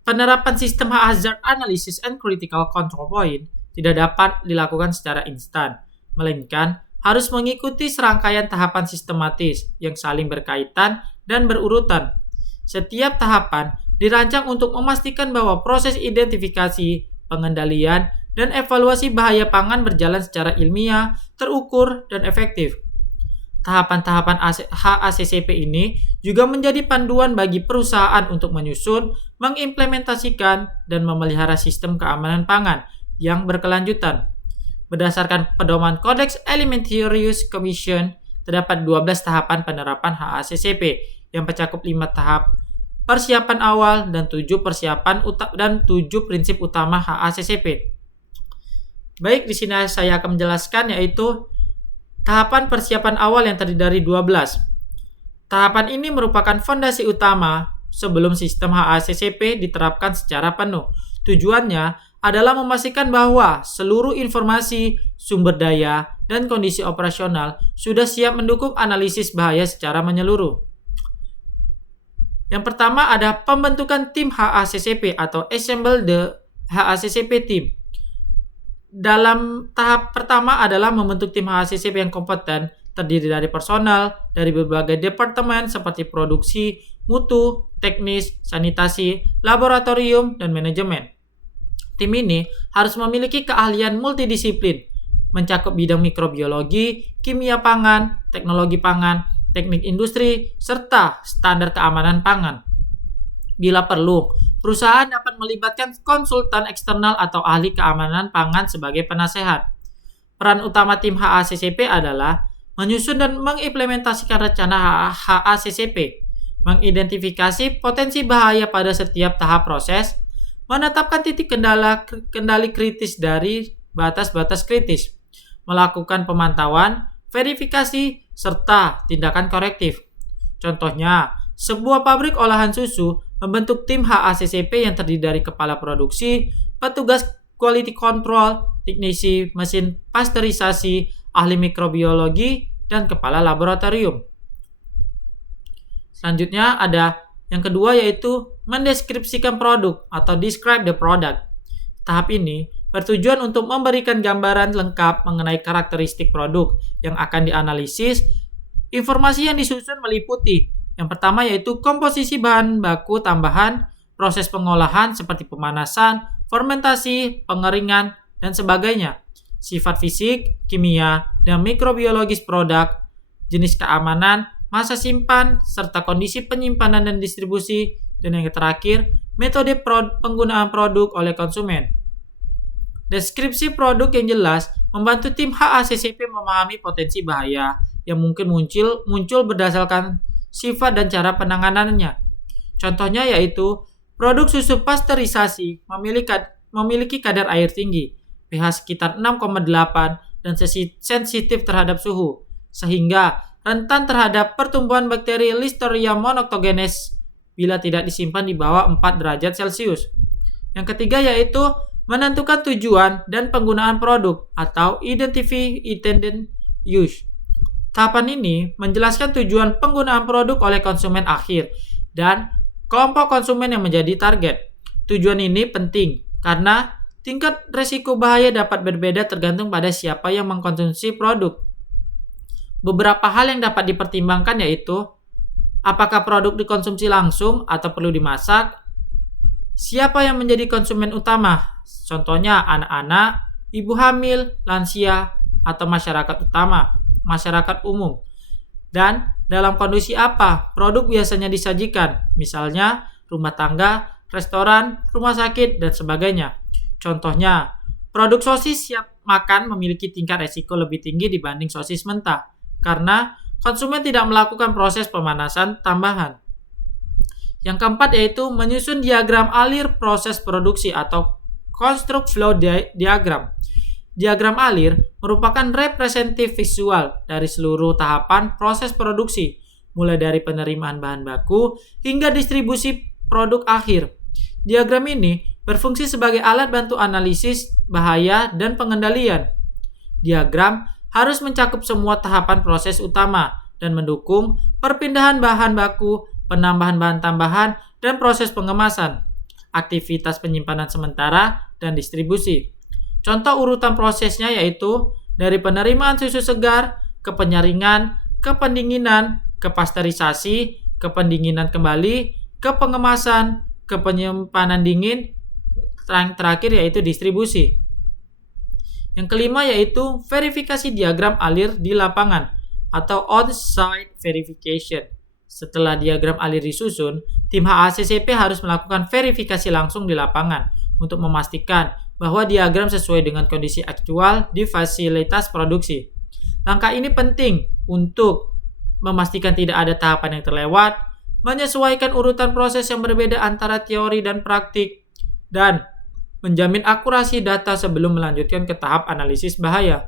penerapan sistem hazard analysis and critical control point tidak dapat dilakukan secara instan, melainkan harus mengikuti serangkaian tahapan sistematis yang saling berkaitan dan berurutan. Setiap tahapan dirancang untuk memastikan bahwa proses identifikasi, pengendalian, dan evaluasi bahaya pangan berjalan secara ilmiah, terukur, dan efektif. Tahapan-tahapan HACCP ini juga menjadi panduan bagi perusahaan untuk menyusun, mengimplementasikan, dan memelihara sistem keamanan pangan yang berkelanjutan. Berdasarkan pedoman Codex Alimentarius Commission, terdapat 12 tahapan penerapan HACCP yang mencakup 5 tahap persiapan awal dan 7 prinsip utama HACCP. Baik, di sini saya akan menjelaskan yaitu tahapan persiapan awal yang terdiri dari 12. Tahapan ini merupakan fondasi utama sebelum sistem HACCP diterapkan secara penuh. Tujuannya adalah memastikan bahwa seluruh informasi, sumber daya, dan kondisi operasional sudah siap mendukung analisis bahaya secara menyeluruh. Yang pertama ada pembentukan tim HACCP atau Assemble the HACCP Team. Dalam tahap pertama adalah membentuk tim HACCP yang kompeten terdiri dari personal dari berbagai departemen seperti produksi, mutu, teknis, sanitasi, laboratorium, dan manajemen. Tim ini harus memiliki keahlian multidisiplin, mencakup bidang mikrobiologi, kimia pangan, teknologi pangan, teknik industri, serta standar keamanan pangan. Bila perlu, perusahaan dapat melibatkan konsultan eksternal atau ahli keamanan pangan sebagai penasehat. Peran utama tim HACCP adalah menyusun dan mengimplementasikan rencana HACCP, mengidentifikasi potensi bahaya pada setiap tahap proses, menetapkan titik kendali kritis dari batas-batas kritis, melakukan pemantauan, verifikasi, serta tindakan korektif. Contohnya, sebuah pabrik olahan susu membentuk tim HACCP yang terdiri dari kepala produksi, petugas quality control, teknisi mesin pasteurisasi, ahli mikrobiologi, dan kepala laboratorium. Selanjutnya ada yang kedua yaitu mendeskripsikan produk atau describe the product. Tahap ini bertujuan untuk memberikan gambaran lengkap mengenai karakteristik produk yang akan dianalisis. Informasi yang disusun meliputi yang pertama yaitu komposisi bahan baku tambahan, proses pengolahan seperti pemanasan, fermentasi, pengeringan, dan sebagainya, sifat fisik, kimia, dan mikrobiologis produk, jenis keamanan, masa simpan, serta kondisi penyimpanan dan distribusi, dan yang terakhir, metode penggunaan produk oleh konsumen. Deskripsi produk yang jelas membantu tim HACCP memahami potensi bahaya yang mungkin muncul berdasarkan sifat dan cara penanganannya. Contohnya yaitu produk susu pasteurisasi memiliki kadar air tinggi, pH sekitar 6,8 dan sensitif terhadap suhu, sehingga rentan terhadap pertumbuhan bakteri Listeria monocytogenes bila tidak disimpan di bawah 4 derajat Celcius. Yang ketiga yaitu menentukan tujuan dan penggunaan produk atau Identify Intended Use. Tahapan ini menjelaskan tujuan penggunaan produk oleh konsumen akhir dan kelompok konsumen yang menjadi target. Tujuan ini penting karena tingkat resiko bahaya dapat berbeda tergantung pada siapa yang mengkonsumsi produk. Beberapa hal yang dapat dipertimbangkan yaitu apakah produk dikonsumsi langsung atau perlu dimasak, siapa yang menjadi konsumen utama, contohnya anak-anak, ibu hamil, lansia, atau masyarakat umum. Dan dalam kondisi apa produk biasanya disajikan, misalnya rumah tangga, restoran, rumah sakit, dan sebagainya. Contohnya, produk sosis siap makan memiliki tingkat resiko lebih tinggi dibanding sosis mentah, karena konsumen tidak melakukan proses pemanasan tambahan. Yang keempat yaitu menyusun diagram alir proses produksi atau construct flow diagram. Diagram alir merupakan representatif visual dari seluruh tahapan proses produksi, mulai dari penerimaan bahan baku hingga distribusi produk akhir. Diagram ini berfungsi sebagai alat bantu analisis bahaya dan pengendalian. Diagram harus mencakup semua tahapan proses utama dan mendukung perpindahan bahan baku, penambahan bahan tambahan, dan proses pengemasan, aktivitas penyimpanan sementara, dan distribusi. Contoh urutan prosesnya yaitu dari penerimaan susu segar, ke penyaringan, ke pendinginan, ke pasteurisasi, ke pendinginan kembali, ke pengemasan, ke penyimpanan dingin, terakhir yaitu distribusi. Yang kelima yaitu verifikasi diagram alir di lapangan atau on-site verification. Setelah diagram alir disusun, tim HACCP harus melakukan verifikasi langsung di lapangan untuk memastikan bahwa diagram sesuai dengan kondisi aktual di fasilitas produksi. Langkah ini penting untuk memastikan tidak ada tahapan yang terlewat, menyesuaikan urutan proses yang berbeda antara teori dan praktik, dan menjamin akurasi data sebelum melanjutkan ke tahap analisis bahaya.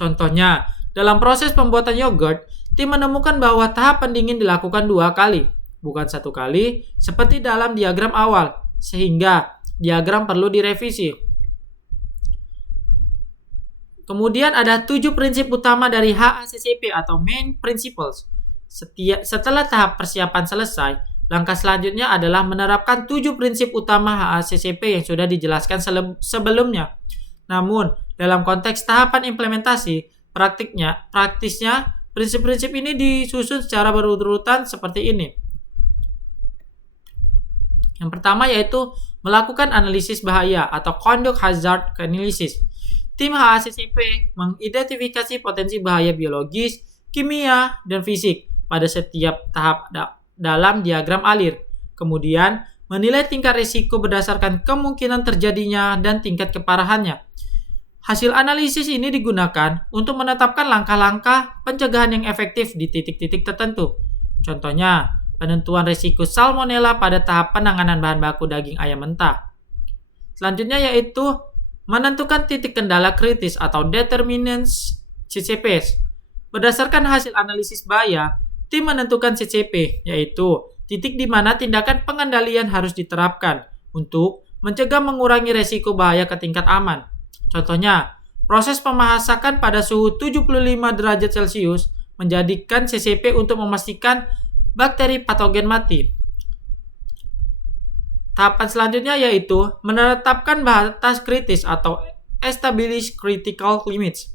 Contohnya, dalam proses pembuatan yogurt, tim menemukan bahwa tahap pendingin dilakukan 2 kali, bukan 1 kali, seperti dalam diagram awal, sehingga diagram perlu direvisi. Kemudian ada 7 prinsip utama dari HACCP atau Main Principles. Setelah tahap persiapan selesai, langkah selanjutnya adalah menerapkan 7 prinsip utama HACCP yang sudah dijelaskan sebelumnya. Namun, dalam konteks tahapan implementasi, Praktisnya, prinsip-prinsip ini disusun secara berurutan seperti ini. Yang pertama yaitu melakukan analisis bahaya atau Conduct Hazard Analysis. Tim HACCP mengidentifikasi potensi bahaya biologis, kimia, dan fisik pada setiap tahap dalam diagram alir. Kemudian, menilai tingkat risiko berdasarkan kemungkinan terjadinya dan tingkat keparahannya. Hasil analisis ini digunakan untuk menetapkan langkah-langkah pencegahan yang efektif di titik-titik tertentu. Contohnya, penentuan risiko salmonella pada tahap penanganan bahan baku daging ayam mentah. Selanjutnya yaitu menentukan titik kendala kritis atau determinants CCPs. Berdasarkan hasil analisis bahaya, tim menentukan CCP, yaitu titik di mana tindakan pengendalian harus diterapkan untuk mencegah mengurangi resiko bahaya ke tingkat aman. Contohnya, proses pemasakan pada suhu 75 derajat Celcius menjadikan CCP untuk memastikan bakteri patogen mati. Tahapan selanjutnya yaitu menetapkan batas kritis atau Establish Critical Limits.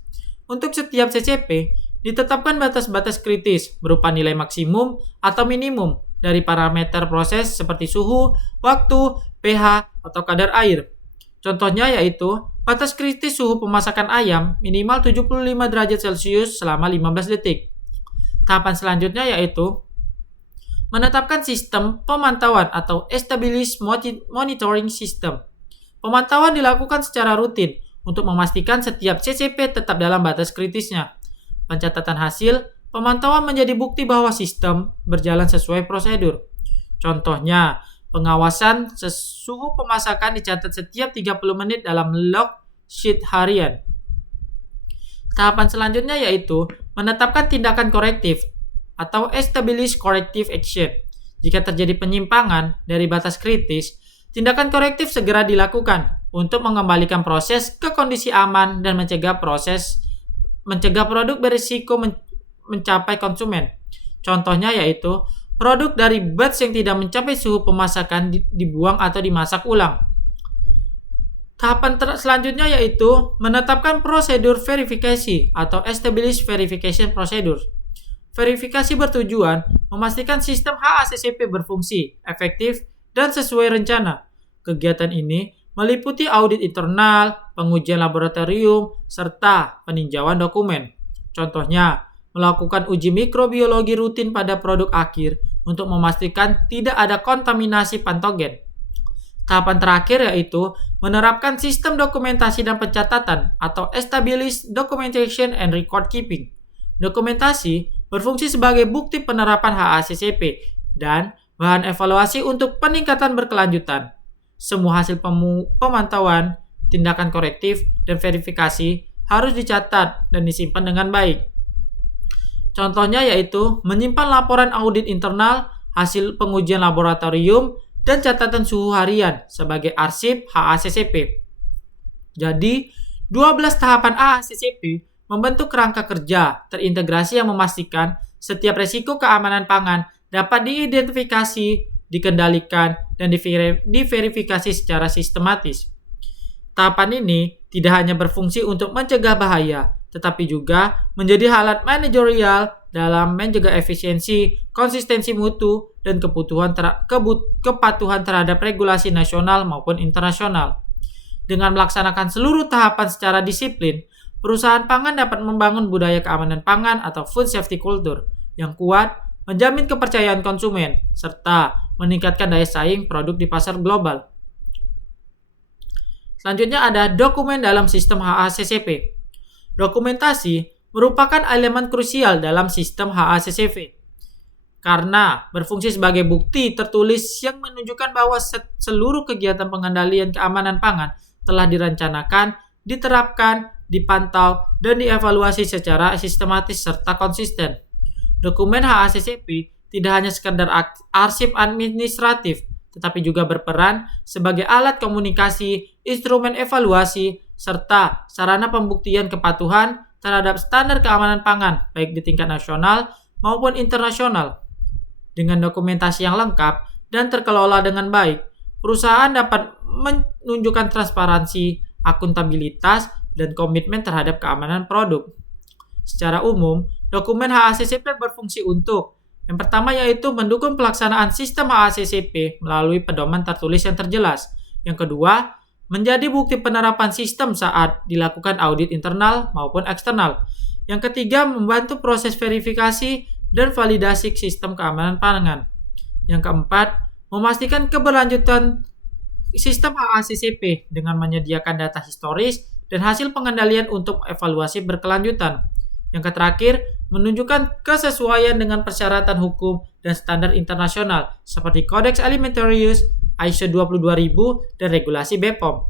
Untuk setiap CCP, ditetapkan batas-batas kritis berupa nilai maksimum atau minimum dari parameter proses seperti suhu, waktu, pH, atau kadar air. Contohnya yaitu batas kritis suhu pemasakan ayam minimal 75 derajat Celcius selama 15 detik. Tahapan selanjutnya yaitu menetapkan sistem pemantauan atau Established Monitoring System. Pemantauan dilakukan secara rutin untuk memastikan setiap CCP tetap dalam batas kritisnya. Pencatatan hasil pemantauan menjadi bukti bahwa sistem berjalan sesuai prosedur. Contohnya, pengawasan suhu pemasakan dicatat setiap 30 menit dalam log sheet harian. Tahapan selanjutnya yaitu menetapkan tindakan korektif atau Establish Corrective Action. Jika terjadi penyimpangan dari batas kritis, tindakan korektif segera dilakukan untuk mengembalikan proses ke kondisi aman dan mencegah produk berisiko mencapai konsumen. Contohnya yaitu produk dari batch yang tidak mencapai suhu pemasakan dibuang atau dimasak ulang. Tahapan selanjutnya yaitu menetapkan prosedur verifikasi atau Establish Verification Procedure. Verifikasi bertujuan memastikan sistem HACCP berfungsi, efektif, dan sesuai rencana. Kegiatan ini meliputi audit internal, pengujian laboratorium, serta peninjauan dokumen. Contohnya, melakukan uji mikrobiologi rutin pada produk akhir untuk memastikan tidak ada kontaminasi patogen. Tahapan terakhir yaitu menerapkan sistem dokumentasi dan pencatatan atau Established Documentation and Record Keeping. Dokumentasi berfungsi sebagai bukti penerapan HACCP dan bahan evaluasi untuk peningkatan berkelanjutan. Semua hasil pemantauan, tindakan korektif, dan verifikasi harus dicatat dan disimpan dengan baik. Contohnya yaitu menyimpan laporan audit internal, hasil pengujian laboratorium, dan catatan suhu harian sebagai arsip HACCP. Jadi, 12 tahapan HACCP membentuk kerangka kerja terintegrasi yang memastikan setiap resiko keamanan pangan dapat diidentifikasi, dikendalikan, dan diverifikasi secara sistematis. Tahapan ini tidak hanya berfungsi untuk mencegah bahaya, tetapi juga menjadi alat manajerial dalam mencegah efisiensi, konsistensi mutu, dan kepatuhan terhadap regulasi nasional maupun internasional. Dengan melaksanakan seluruh tahapan secara disiplin, perusahaan pangan dapat membangun budaya keamanan pangan atau food safety culture yang kuat, menjamin kepercayaan konsumen, serta meningkatkan daya saing produk di pasar global. Selanjutnya ada dokumen dalam sistem HACCP. Dokumentasi merupakan elemen krusial dalam sistem HACCP karena berfungsi sebagai bukti tertulis yang menunjukkan bahwa seluruh kegiatan pengendalian keamanan pangan telah direncanakan, diterapkan, dipantau, dan dievaluasi secara sistematis serta konsisten. Dokumen HACCP tidak hanya sekedar arsip administratif, tetapi juga berperan sebagai alat komunikasi, instrumen evaluasi, serta sarana pembuktian kepatuhan terhadap standar keamanan pangan, baik di tingkat nasional maupun internasional. Dengan dokumentasi yang lengkap dan terkelola dengan baik, perusahaan dapat menunjukkan transparansi, akuntabilitas, dan komitmen terhadap keamanan produk. Secara umum, dokumen HACCP berfungsi untuk yang pertama yaitu mendukung pelaksanaan sistem HACCP melalui pedoman tertulis yang terjelas. Yang kedua, menjadi bukti penerapan sistem saat dilakukan audit internal maupun eksternal. Yang ketiga, membantu proses verifikasi dan validasi sistem keamanan pangan. Yang keempat, memastikan keberlanjutan sistem HACCP dengan menyediakan data historis dan hasil pengendalian untuk evaluasi berkelanjutan. Yang terakhir, menunjukkan kesesuaian dengan persyaratan hukum dan standar internasional seperti Codex Alimentarius, ISO 22000, dan regulasi BPOM.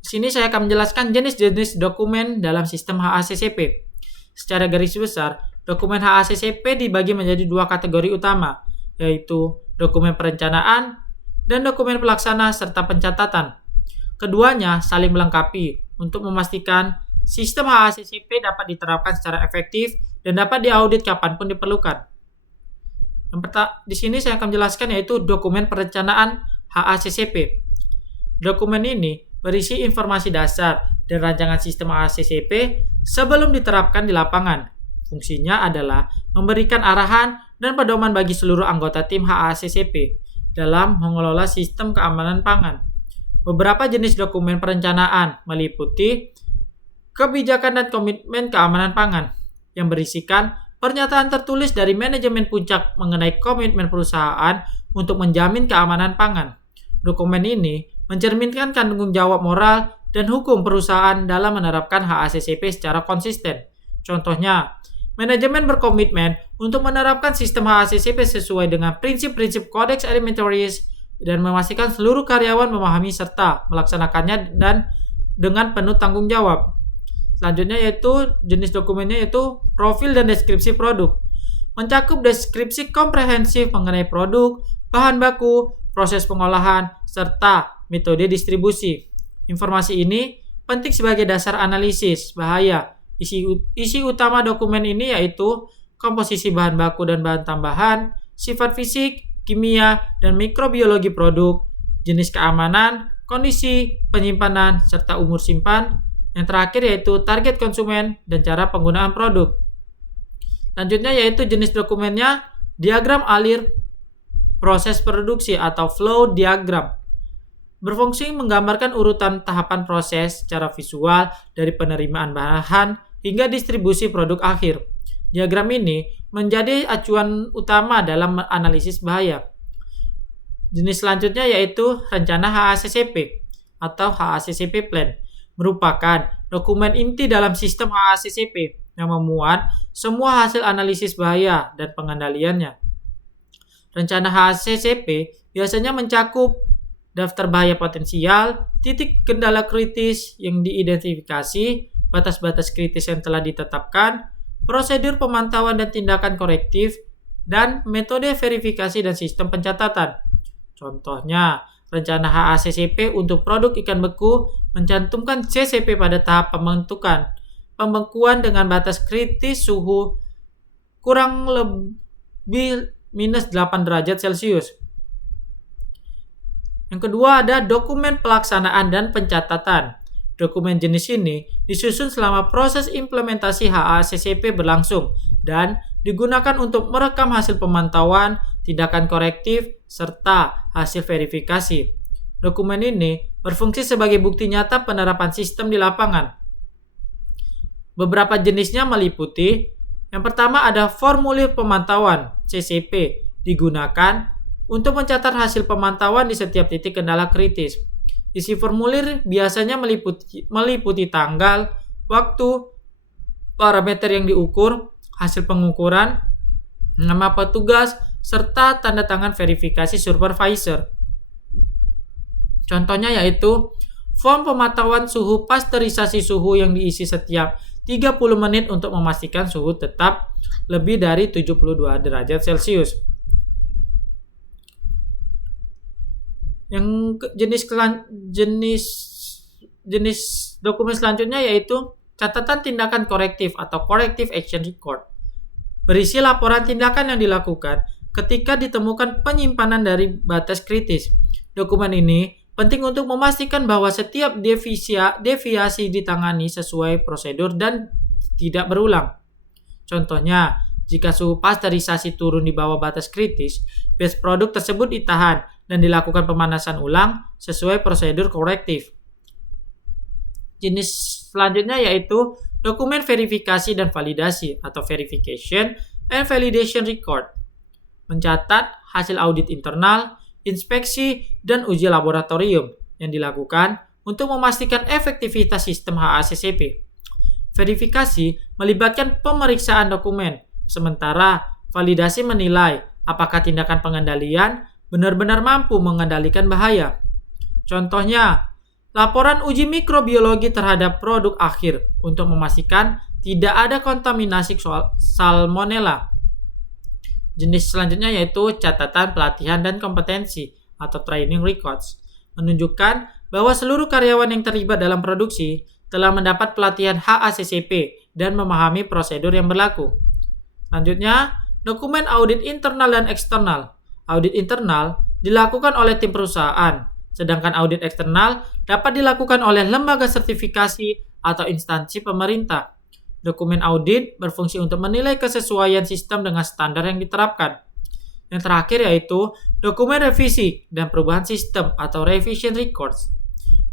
Di sini saya akan menjelaskan jenis-jenis dokumen dalam sistem HACCP. Secara garis besar, dokumen HACCP dibagi menjadi dua kategori utama, yaitu dokumen perencanaan dan dokumen pelaksana serta pencatatan. Keduanya saling melengkapi untuk memastikan sistem HACCP dapat diterapkan secara efektif dan dapat diaudit kapanpun diperlukan. Di sini saya akan menjelaskan yaitu dokumen perencanaan HACCP. Dokumen ini berisi informasi dasar dan rancangan sistem HACCP sebelum diterapkan di lapangan. Fungsinya adalah memberikan arahan dan pedoman bagi seluruh anggota tim HACCP dalam mengelola sistem keamanan pangan. Beberapa jenis dokumen perencanaan meliputi kebijakan dan komitmen keamanan pangan yang berisikan pernyataan tertulis dari manajemen puncak mengenai komitmen perusahaan untuk menjamin keamanan pangan. Dokumen ini mencerminkan tanggung jawab moral dan hukum perusahaan dalam menerapkan HACCP secara konsisten. Contohnya, manajemen berkomitmen untuk menerapkan sistem HACCP sesuai dengan prinsip-prinsip Codex Alimentarius dan memastikan seluruh karyawan memahami serta melaksanakannya dan dengan penuh tanggung jawab. Selanjutnya yaitu jenis dokumennya yaitu profil dan deskripsi produk. Mencakup deskripsi komprehensif mengenai produk, bahan baku, proses pengolahan, serta metode distribusi. Informasi ini penting sebagai dasar analisis bahaya. Isi utama dokumen ini yaitu komposisi bahan baku dan bahan tambahan, sifat fisik, kimia, dan mikrobiologi produk, jenis keamanan, kondisi penyimpanan, serta umur simpan. Yang terakhir yaitu target konsumen dan cara penggunaan produk. Selanjutnya yaitu jenis dokumennya diagram alir proses produksi atau flow diagram. Berfungsi menggambarkan urutan tahapan proses secara visual dari penerimaan bahan hingga distribusi produk akhir. Diagram ini menjadi acuan utama dalam analisis bahaya. Jenis selanjutnya yaitu rencana HACCP atau HACCP Plan. Merupakan dokumen inti dalam sistem HACCP yang memuat semua hasil analisis bahaya dan pengendaliannya. Rencana HACCP biasanya mencakup daftar bahaya potensial, titik kendala kritis yang diidentifikasi, batas-batas kritis yang telah ditetapkan, prosedur pemantauan dan tindakan korektif, dan metode verifikasi dan sistem pencatatan. Contohnya, rencana HACCP untuk produk ikan beku mencantumkan CCP pada tahap pembekuan dengan batas kritis suhu kurang lebih minus 8 derajat Celcius. Yang kedua ada dokumen pelaksanaan dan pencatatan. Dokumen jenis ini disusun selama proses implementasi HACCP berlangsung dan digunakan untuk merekam hasil pemantauan, tindakan korektif, serta hasil verifikasi. Dokumen ini berfungsi sebagai bukti nyata penerapan sistem di lapangan. Beberapa jenisnya meliputi, yang pertama ada formulir pemantauan CCP digunakan untuk mencatat hasil pemantauan di setiap titik kendala kritis. Isi formulir biasanya meliputi tanggal, waktu, parameter yang diukur, hasil pengukuran, nama petugas, serta tanda tangan verifikasi supervisor. Contohnya yaitu form pemantauan suhu pasteurisasi suhu yang diisi setiap 30 menit untuk memastikan suhu tetap lebih dari 72 derajat Celcius. Yang jenis dokumen selanjutnya yaitu catatan tindakan korektif atau corrective action record. Berisi laporan tindakan yang dilakukan ketika ditemukan penyimpanan dari batas kritis. Dokumen ini penting untuk memastikan bahwa setiap deviasi ditangani sesuai prosedur dan tidak berulang. Contohnya, jika suhu pasteurisasi turun di bawah batas kritis, batch produk tersebut ditahan dan dilakukan pemanasan ulang sesuai prosedur korektif. Jenis selanjutnya yaitu dokumen verifikasi dan validasi atau verification and validation record. Mencatat hasil audit internal, inspeksi, dan uji laboratorium yang dilakukan untuk memastikan efektivitas sistem HACCP. Verifikasi melibatkan pemeriksaan dokumen, sementara validasi menilai apakah tindakan pengendalian benar-benar mampu mengendalikan bahaya. Contohnya, laporan uji mikrobiologi terhadap produk akhir untuk memastikan tidak ada kontaminasi salmonella. Jenis selanjutnya yaitu catatan pelatihan dan kompetensi atau training records, menunjukkan bahwa seluruh karyawan yang terlibat dalam produksi telah mendapat pelatihan HACCP dan memahami prosedur yang berlaku. Selanjutnya, dokumen audit internal dan eksternal. Audit internal dilakukan oleh tim perusahaan, sedangkan audit eksternal dapat dilakukan oleh lembaga sertifikasi atau instansi pemerintah. Dokumen audit berfungsi untuk menilai kesesuaian sistem dengan standar yang diterapkan. Yang terakhir yaitu dokumen revisi dan perubahan sistem atau revision records.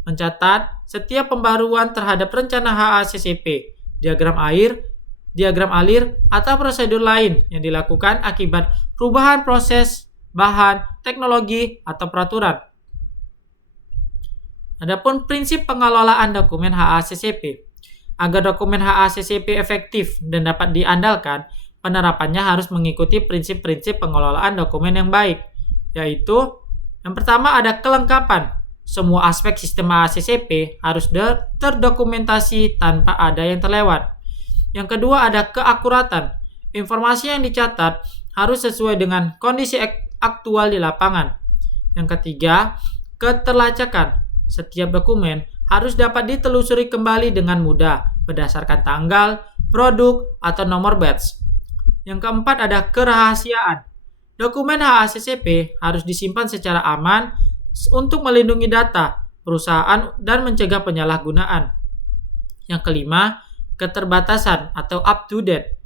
Mencatat setiap pembaruan terhadap rencana HACCP, diagram alir, atau prosedur lain yang dilakukan akibat perubahan proses, bahan, teknologi, atau peraturan. Adapun prinsip pengelolaan dokumen HACCP. Agar dokumen HACCP efektif dan dapat diandalkan, penerapannya harus mengikuti prinsip-prinsip pengelolaan dokumen yang baik, yaitu yang pertama ada kelengkapan. Semua aspek sistem HACCP harus terdokumentasi tanpa ada yang terlewat. Yang kedua ada keakuratan. Informasi yang dicatat harus sesuai dengan kondisi aktual di lapangan. Yang ketiga, keterlacakan. Setiap dokumen harus dapat ditelusuri kembali dengan mudah berdasarkan tanggal, produk, atau nomor batch. Yang keempat ada kerahasiaan. Dokumen HACCP harus disimpan secara aman untuk melindungi data perusahaan dan mencegah penyalahgunaan. Yang kelima, keterbatasan atau up to date.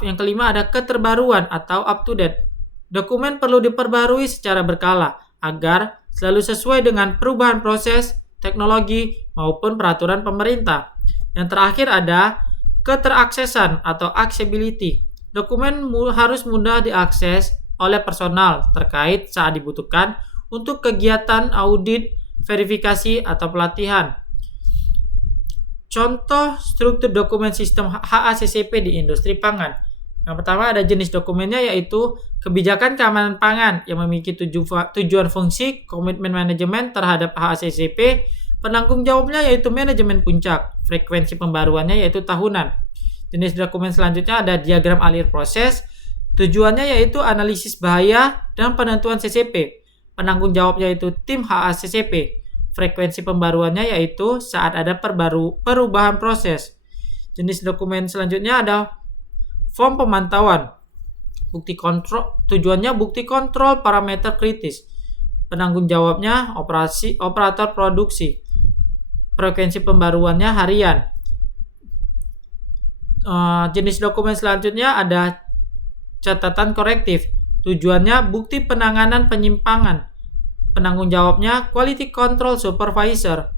Yang kelima ada keterbaruan atau up to date. Dokumen perlu diperbarui secara berkala agar selalu sesuai dengan perubahan proses, teknologi, maupun peraturan pemerintah. Yang terakhir ada keteraksesan atau accessibility. Dokumen harus mudah diakses oleh personal terkait saat dibutuhkan untuk kegiatan audit, verifikasi, atau pelatihan. Contoh struktur dokumen sistem HACCP di industri pangan. Yang pertama ada jenis dokumennya yaitu kebijakan keamanan pangan yang memiliki tujuan fungsi, komitmen manajemen terhadap HACCP, penanggung jawabnya yaitu manajemen puncak, frekuensi pembaruannya yaitu tahunan. Jenis dokumen selanjutnya ada diagram alir proses, tujuannya yaitu analisis bahaya dan penentuan CCP, penanggung jawabnya yaitu tim HACCP, frekuensi pembaruannya yaitu saat ada perubahan proses. Jenis dokumen selanjutnya ada form pemantauan, bukti kontrol, tujuannya bukti kontrol parameter kritis, penanggung jawabnya operator produksi, frekuensi pembaruannya harian. Jenis dokumen selanjutnya ada catatan korektif, tujuannya bukti penanganan penyimpangan, penanggung jawabnya quality control supervisor,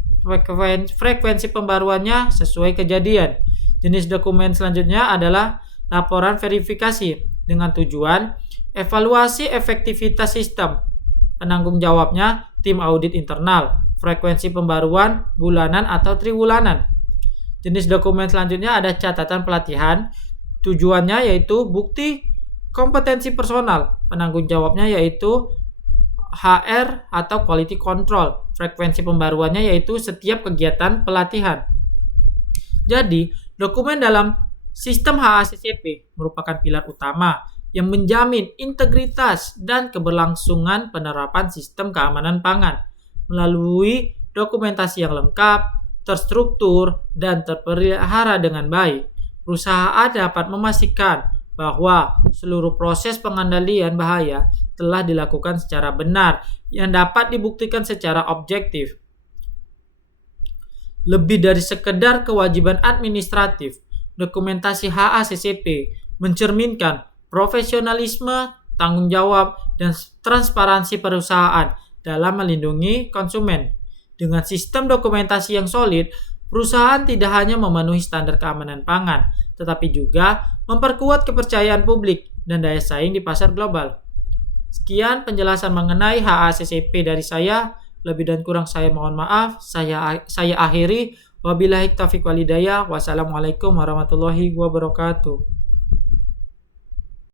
frekuensi pembaruannya sesuai kejadian. Jenis dokumen selanjutnya adalah laporan verifikasi dengan tujuan evaluasi efektivitas sistem, penanggung jawabnya tim audit internal, frekuensi pembaruan bulanan atau triwulanan. Jenis dokumen selanjutnya ada catatan pelatihan, tujuannya yaitu bukti kompetensi personal, penanggung jawabnya yaitu HR atau quality control, frekuensi pembaruannya yaitu setiap kegiatan pelatihan. Jadi, dokumen dalam sistem HACCP merupakan pilar utama yang menjamin integritas dan keberlangsungan penerapan sistem keamanan pangan melalui dokumentasi yang lengkap, terstruktur, dan terpelihara dengan baik. Perusahaan dapat memastikan bahwa seluruh proses pengendalian bahaya telah dilakukan secara benar yang dapat dibuktikan secara objektif. Lebih dari sekedar kewajiban administratif, dokumentasi HACCP mencerminkan profesionalisme, tanggung jawab, dan transparansi perusahaan dalam melindungi konsumen. Dengan sistem dokumentasi yang solid, perusahaan tidak hanya memenuhi standar keamanan pangan, tetapi juga memperkuat kepercayaan publik dan daya saing di pasar global. Sekian penjelasan mengenai HACCP dari saya. Lebih dan kurang saya mohon maaf. Saya akhiri. Wabillahi taufiq walhidayah. Wassalamualaikum warahmatullahi wabarakatuh.